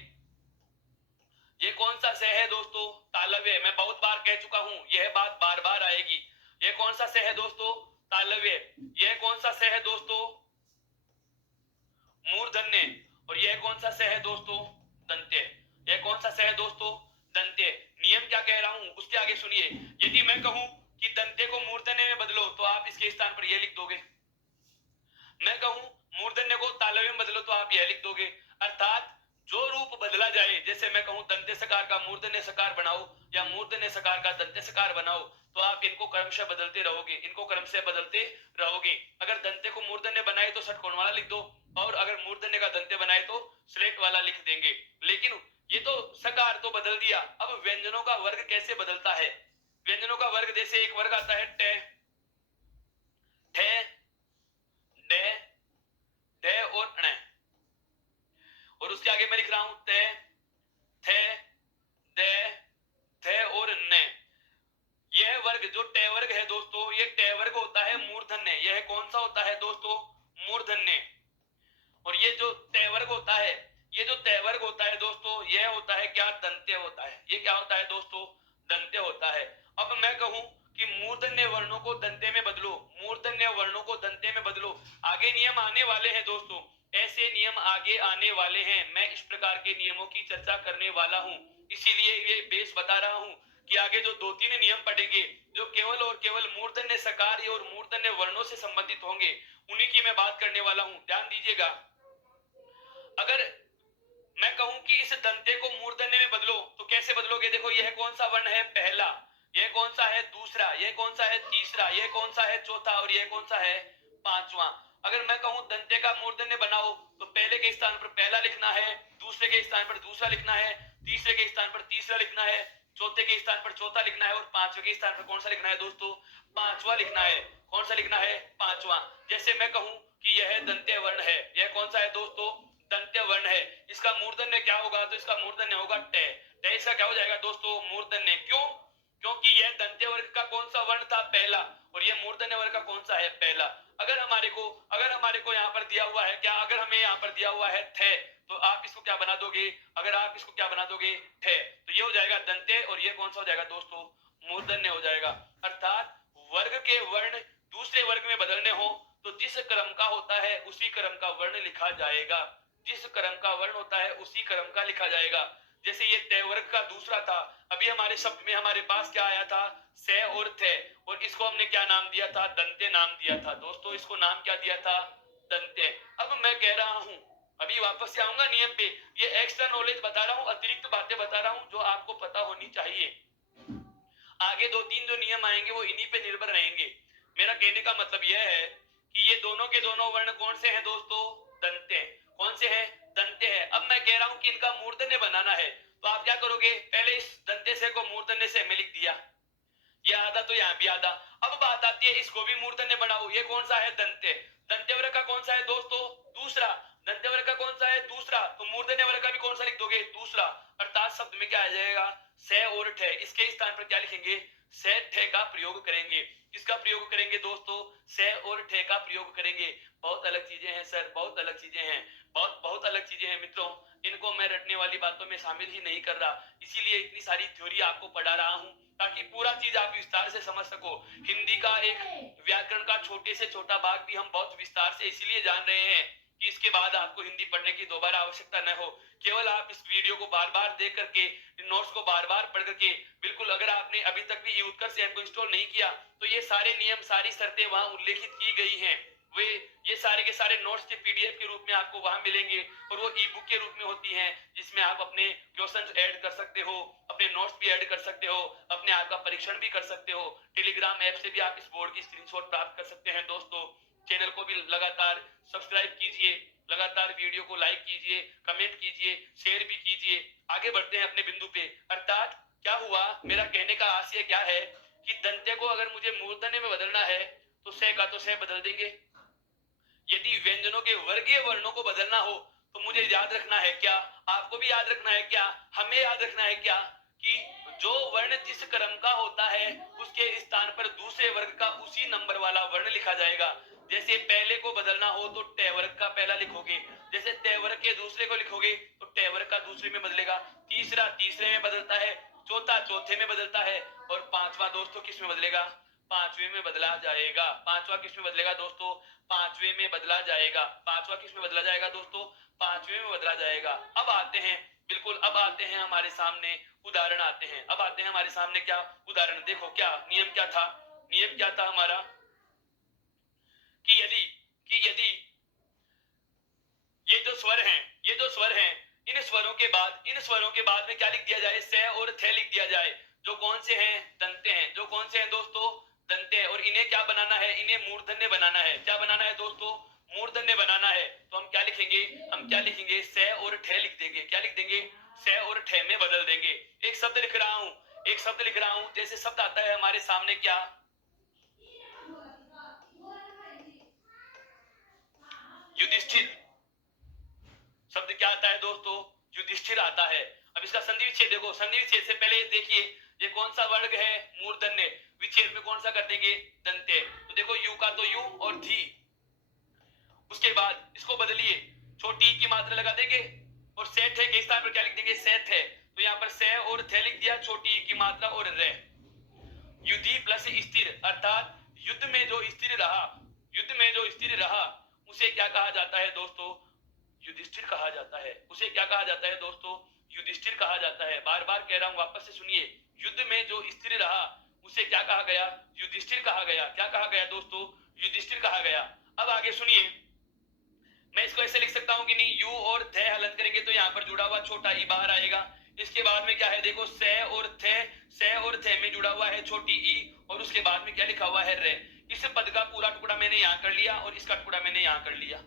ये कौन सा से है दोस्तों? तालव्य। मैं बहुत बार कह चुका हूं, यह बात बार बार आएगी। ये कौन सा से है दोस्तों? तालव्य। यह कौन सा से है दोस्तों? मूर्धन्य। और यह कौन सा से है दोस्तों? दंत्य। यह कौन सा से है दोस्तों? दंत्य। नियम क्या कह रहा हूं उसके आगे सुनिए। यदि मैं कहूं कि दंत्य को मूर्धन्य में बदलो तो आप इसके स्थान पर यह लिख दोगे। मैं कहूं मूर्धन्य को तालव्य में बदलो तो आप यह लिख दोगे। अर्थात जो रूप बदला जाए, जैसे मैं कहूं दंत्य सकार का मूर्धन्य सकार बनाओ या मूर्धन्य सकार का दंत्य सकार बनाओ, तो आप इनको क्रमशः बदलते रहोगे, इनको क्रमशः बदलते रहोगे। अगर दंत्य को मूर्धन्य बनाए तो षटकोण वाला लिख दो, और अगर मूर्धन्य का दंत्य बनाए तो स्लेट वाला लिख देंगे। लेकिन ये तो सकार तो बदल दिया, अब व्यंजनों का वर्ग कैसे बदलता है? व्यंजनों का वर्ग, जैसे एक वर्ग आता है टे, ठे, डे, ढे और ण, और उसके आगे मैं लिख रहा हूं ते, थे, दे, थे और न। यह वर्ग जो टे वर्ग है दोस्तों, ये टे वर्ग होता है मूर्धन्य। यह कौन सा होता है दोस्तों? मूर्धन्य। और ये जो टे वर्ग होता है, ये जो टे वर्ग होता है दोस्तों, यह होता है क्या? दंत्य होता है। ये क्या होता है दोस्तों? दंत्य होता है। अब मैं कहूं कि मूर्धन्य वर्णों को दंत्य में बदलो, मूर्धन्य वर्णों को दंत्य में बदलो, आगे नियम आने वाले हैं दोस्तों, ऐसे नियम आगे आने वाले हैं। मैं इस प्रकार के नियमों की चर्चा करने वाला हूं, इसीलिए ये बेस बता रहा हूं कि आगे जो 2-3 नियम पढ़ेंगे जो केवल और केवल मूर्धन्य सकार और मूर्धन्य वर्णों से संबंधित होंगे, उन्हीं की मैं बात करने वाला हूं। ध्यान दीजिएगा। अगर मैं कहूं कि इस दंते को मूर्धन्य में बदलो तो कैसे बदलोगे? देखो यह कौन सा वर्ण है? पहला। यह कौन सा है? दूसरा। यह कौन सा है? तीसरा। यह कौन सा है? चौथा। और यह कौन सा है? पांचवा। अगर मैं कहूं दंते का मूर्धन्य बनाओ तो पहले के स्थान पर पहला लिखना है, दूसरे के स्थान पर दूसरा लिखना है, तीसरे के स्थान पर तीसरा लिखना है, चौथे के स्थान पर चौथा लिखना है, और पांचवे के स्थान पर कौन सा लिखना है दोस्तों? पांचवा लिखना है। कौन सा लिखना है? पांचवा। जैसे मैं कहूं कि यह दंत्य वर्ण है, यह कौन सा है दोस्तों? दंत्य वर्ण है। इसका मूर्धन्य क्या होगा? तो इसका मूर्धन्य होगा टे। टे इसका क्या हो जाएगा दोस्तों? मूर्धन्य। क्यों? क्योंकि यह दंत्य वर्ग का कौन सा वर्ण था? पहला। और यह मूर्धन्य वर्ग का कौन सा है? पहला। अगर हमारे को यहाँ पर दिया हुआ है क्या? अगर हमें यहाँ पर दिया हुआ है थे, तो आप इसको क्या बना दोगे? अगर आप इसको क्या बना दोगे? थे, तो ये हो जाएगा दंत्य, और ये कौन सा हो जाएगा दोस्तों? मूर्धन्य हो जाएगा। अर्थात वर्ग के वर्ण दूसरे वर्ग में बदलने हो तो जिस क्रम का होता है उसी क्रम का वर्ण लिखा जाएगा। जिस क्रम का वर्ण होता है उसी क्रम का लिखा जाएगा। जैसे ये तय वर्ग का दूसरा था, अभी हमारे शब्द में हमारे पास क्या आया था? से और थे, और इसको हमने क्या नाम दिया था? दंत्य नाम दिया था दोस्तों। इसको नाम क्या दिया था? दंत्य। अब मैं कह रहा हूं, अभी वापस से आऊंगा नियम पे, ये एक्स्ट्रा नॉलेज बता रहा हूं, अतिरिक्त बातें बता रहा हूं जो आपको पता होनी चाहिए। आगे 2-3 जो नियम आएंगे वो इन्हीं पे निर्भर रहेंगे। मेरा कहने का मतलब यह है कि ये दोनों के दोनों वर्ण कौन से हैं दोस्तों? दंत्य। कौन से हैं? दंत्य है। अब मैं कह रहा हूं कि इनका मूर्धन्य बनाना है, तो आप क्या करोगे? पहले इस दंत्य से को मूर्धन्य से में लिख दिया, ये आधा तो यहाँ भी आधा। अब बात आती है इसको भी मूर्धन्य बनाओ। ये कौन सा है? दंत्य। दंत्य वर्ग का कौन सा है दोस्तों? दूसरा। दंत्य वर्ग का कौन सा है? दूसरा। तो मूर्धन्य वर्ग का भी कौन सा लिख दोगे? दूसरा। अर्थात शब्द में क्या आ जाएगा? से और ठे। इसके स्थान पर क्या लिखेंगे? से ठे का प्रयोग करेंगे। किसका प्रयोग करेंगे दोस्तों? से और ठे का प्रयोग करेंगे। बहुत अलग चीजें हैं सर, बहुत अलग चीजें हैं। बहुत बहुत अलग चीजें हैं मित्रों, इनको मैं रटने वाली बातों में शामिल ही नहीं कर रहा, इसीलिए इतनी सारी थ्योरी आपको पढ़ा रहा हूं ताकि पूरा चीज आप विस्तार से समझ सको। हिंदी का एक व्याकरण का छोटे से छोटा भाग भी हम बहुत विस्तार से इसीलिए जान रहे हैं कि इसके बाद आपको हिंदी पढ़ने की दोबारा आवश्यकता न हो। केवल आप इस वीडियो को बार बार देख करके, नोट्स को बार बार पढ़ करके, बिल्कुल अगर आपने अभी तक भी उत्कर्ष ऐप को इंस्टॉल नहीं किया तो ये सारे नियम, सारी शर्तें वहां उल्लेखित की गई हैं। वे ये सारे के सारे नोट्स के पीडीएफ के रूप में आपको वहां मिलेंगे और वो ई बुक के रूप में होती हैं, जिसमें आप अपने क्वेश्चंस ऐड कर सकते हो, अपने नोट्स भी ऐड कर सकते हो, अपने आप का परीक्षण भी कर सकते हो। टेलीग्राम ऐप से भी आप इस बोर्ड की स्क्रीनशॉट प्राप्त कर सकते हैं। दोस्तों, चैनल को भी लगातार सब्सक्राइब कीजिए, लगातार वीडियो को लाइक कीजिए, कमेंट कीजिए, शेयर भी कीजिए। आगे बढ़ते हैं अपने बिंदु पे, अर्थात क्या हुआ, मेरा कहने का आशय क्या है कि दंत्य को अगर मुझे मूर्धन्य में बदलना है तो से का तो से बदल देंगे। यदि व्यंजनों के वर्गीय वर्णों को बदलना हो तो मुझे याद रखना है क्या, आपको भी याद रखना है क्या, हमें याद रखना है क्या कि जो वर्ण जिस क्रम का होता है उसके स्थान पर दूसरे वर्ग का उसी नंबर वाला वर्ण लिखा जाएगा। जैसे पहले को बदलना हो तो ट वर्ग का पहला लिखोगे, जैसे त वर्ग के दूसरे को लिखोगे तो ट वर्ग का दूसरे में बदलेगा, तीसरा तीसरे में बदलता है, चौथा चौथे में बदलता है, और पांचवा दोस्तों किस में बदलेगा, पांचवे में बदला जाएगा। पांचवा किस में बदलेगा दोस्तों, पांचवे में बदला जाएगा। पांचवा किस में बदला जाएगा दोस्तों, पांचवे में बदला जाएगा। अब आते हैं, बिल्कुल अब आते हैं हमारे सामने उदाहरण आते हैं। अब आते हैं हमारे सामने क्या उदाहरण, देखो क्या नियम क्या था, नियम क्या था हमारा कि यदि ये जो स्वर हैं, ये जो स्वर हैं, इन स्वरों के बाद में क्या लिख दिया जाए, से और थे लिख दिया जाए। जो कौन से हैं, दंते हैं। जो कौन से हैं दोस्तों, दंते हैं। और इन्हें क्या बनाना है, इन्हें मूर्धन्य बनाना है। क्या बनाना है दोस्तों, मूर्धन्य बनाना है। तो हम क्या लिखेंगे, हम क्या लिखेंगे, से और ठे लिख देंगे। क्या लिख देंगे, से और ठे में बदल देंगे। एक शब्द लिख रहा हूं, एक शब्द लिख रहा हूं, जैसे शब्द आता है हमारे सामने क्या, युधिष्ठिर। शब्द क्या आता है दोस्तों, युधिष्ठिर आता है। अब इसका संधि विच्छेद देखो, संधि विच्छेद से पहले देखिए ये कौन सा वर्ग है, मूर्धन्य, विच्छेद में कौन सा कर देंगे, दंत्य। तो देखो यू का तो यू और धी, उसके बाद इसको बदलिए, छोटी की मात्रा लगा देंगे और सेठ है के स्थान पर क्या लिख देंगे, सेठ है। तो यहाँ पर से और थे लिख दिया, छोटी की मात्रा और रे। युद्धि प्लस स्थिर, अर्थात युद्ध में जो स्थिर रहा, युद्ध में जो स्थिर रहा उसे क्या कहा जाता है दोस्तों, युधिष्ठिर कहा जाता है। उसे क्या कहा जाता है दोस्तों, युधिष्ठिर कहा जाता है। बार बार कह रहा हूं, वापस से सुनिए, युद्ध में जो स्थिर रहा उसे क्या कहा गया, युधिष्ठिर कहा गया। क्या कहा गया दोस्तों, युधिष्ठिर कहा गया। अब आगे सुनिए, मैं इसको ऐसे लिख सकता हूं कि नहीं, यू और थे हलन करेंगे तो यहाँ पर जुड़ा हुआ छोटा ई बाहर आएगा। इसके बाद में क्या है देखो, से और थे, से और थे में जुड़ा हुआ है छोटी ई, और उसके बाद में क्या लिखा हुआ है रे। इस पद का पूरा टुकड़ा मैंने यहाँ कर लिया और इसका टुकड़ा मैंने यहाँ कर लिया,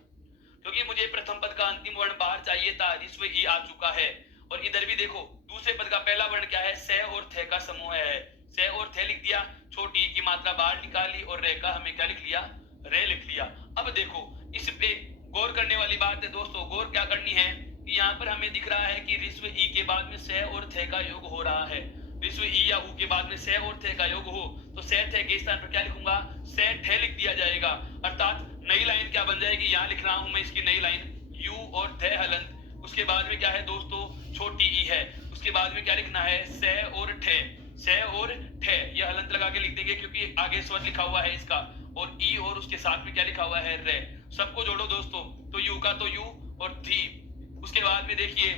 क्योंकि मुझे प्रथम पद का अंतिम वर्ण बाहर चाहिए था, जिसमें ई आ चुका है। और इधर भी देखो, दूसरे पद का पहला वर्ण क्या है, से और थे का समूह है। से और थे लिख दिया, छोटी ई की मात्रा बाहर निकाली और रे का हमने क्या लिख लिया, रे लिख लिया। अब देखो, इस पे गौर करने वाली बात है दोस्तों, गौर क्या करनी है कि यहाँ पर हमें दिख रहा है कि ऋस्व ई के बाद में से और थे का योग हो रहा है। ऋस्व ई या ऊ के बाद में से और थे का योग हो तो से थे के स्थान पर क्या लिखूंगा, से ठे लिख दिया जाएगा। अर्थात नई लाइन क्या बन जाएगी, यहाँ लिख रहा हूं मैं इसकी नई लाइन, यू और थे हलंत, उसके बाद में क्या है दोस्तों, छोटी ई है, उसके बाद में क्या लिखना है, से और ठे, से और ठे, ये हलंत लगा के लिख देंगे क्योंकि आगे स्वर लिखा हुआ है इसका, और ई और उसके साथ में क्या लिखा हुआ है, रे। सबको जोड़ो दोस्तों, तो यू का तो यू और धी, उसके बाद में देखिए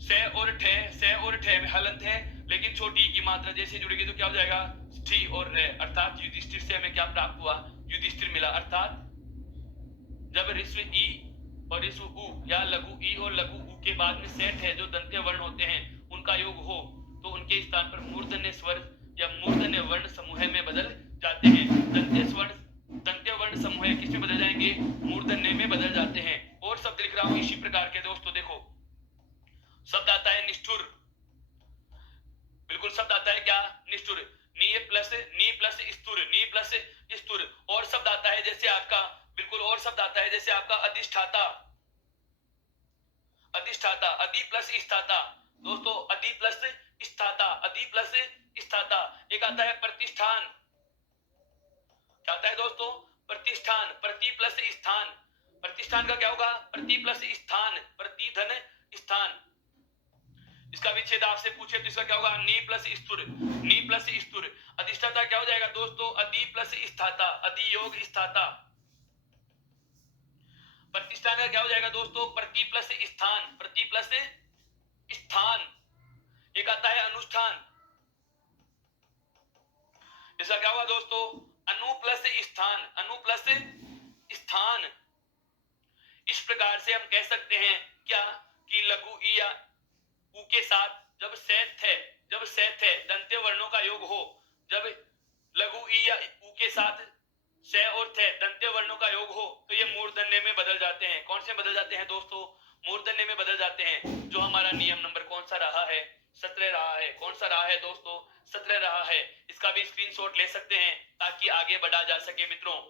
से और ठे, से और ठे में हलंत है लेकिन छोटी की मात्रा जैसे जुड़ेगी तो क्या हो जाएगा, ठी और रे। अर्थात युधिष्ठिर से हमें क्या प्राप्त हुआ, युधिष्ठिर मिला। अर्थात जब ऋस्व ई और ऋस्व उ या लघु ई और लघु उ के बाद में सेठ है, जो दंत्य वर्ण होते हैं, उनका योग हो तो उनके स्थान पर मूर्धन्य स्वर या मूर्धन्य वर्ण समूह में बदल जाते हैं। दंत्य वर्ण समूह किस में बदल जाएंगे, मूर्धन्य में बदल जाते हैं। और शब्द लिख रहा हूं इसी प्रकार के दोस्तों, देखो शब्द आता है निष्ठुर, बिल्कुल शब्द आता है क्या, निष्ठुर, नी प्लस स्तुर, नी प्लस स्तुर। और शब्द आता है जैसे आपका, बिल्कुल और शब्द आता है जैसे आपका अधिष्ठाता, अधिष्ठाता, अधि प्लस स्थाता दोस्तों, अधि प्लस स्थाता, अधि प्लस स्थाता। एक आता है प्रतिष्ठान, क्या आता है दोस्तों, प्रतिष्ठान, प्रति प्लस स्थान, प्रतिष्ठान का क्या होगा? प्रति प्लस स्थान, प्रति धन स्थान। इसका विच्छेद आपसे पूछे तो इसका क्या होगा? नी प्लस स्तुर, नी प्लस स्तुर। अधिष्ठाता क्या हो जाएगा दोस्तों? अधि प्लस स्थाता, अधि योग स्थाता। प्रतिष्ठान का क्या हो जाएगा दोस्तों? प्रति प्लस स्थान, प्रति प्लस स्थान। एक आता है अनुष्ठान, इसका क्या हुआ दोस्तों? अनु प्लस स्थान, अनु प्लस स्थान। इस प्रकार से हम कह सकते हैं क्या कि लघु ई या उ के साथ जब सेथ है दंत्य वर्णों का योग हो, जब लघु ई या उ के साथ से और थे दंत्य वर्णों का योग हो तो ये मूर्धन्य में बदल जाते हैं। कौन से बदल जाते हैं दोस्तों? मूर्धन्य में बदल जाते हैं। जो हमारा नियम नंबर कौन सा रहा है? 17 रहा है। कौन सा रहा है दोस्तों? 17 रहा है। इसका भी स्क्रीनशॉट ले सकते हैं ताकि आगे बढ़ा जा सके मित्रों।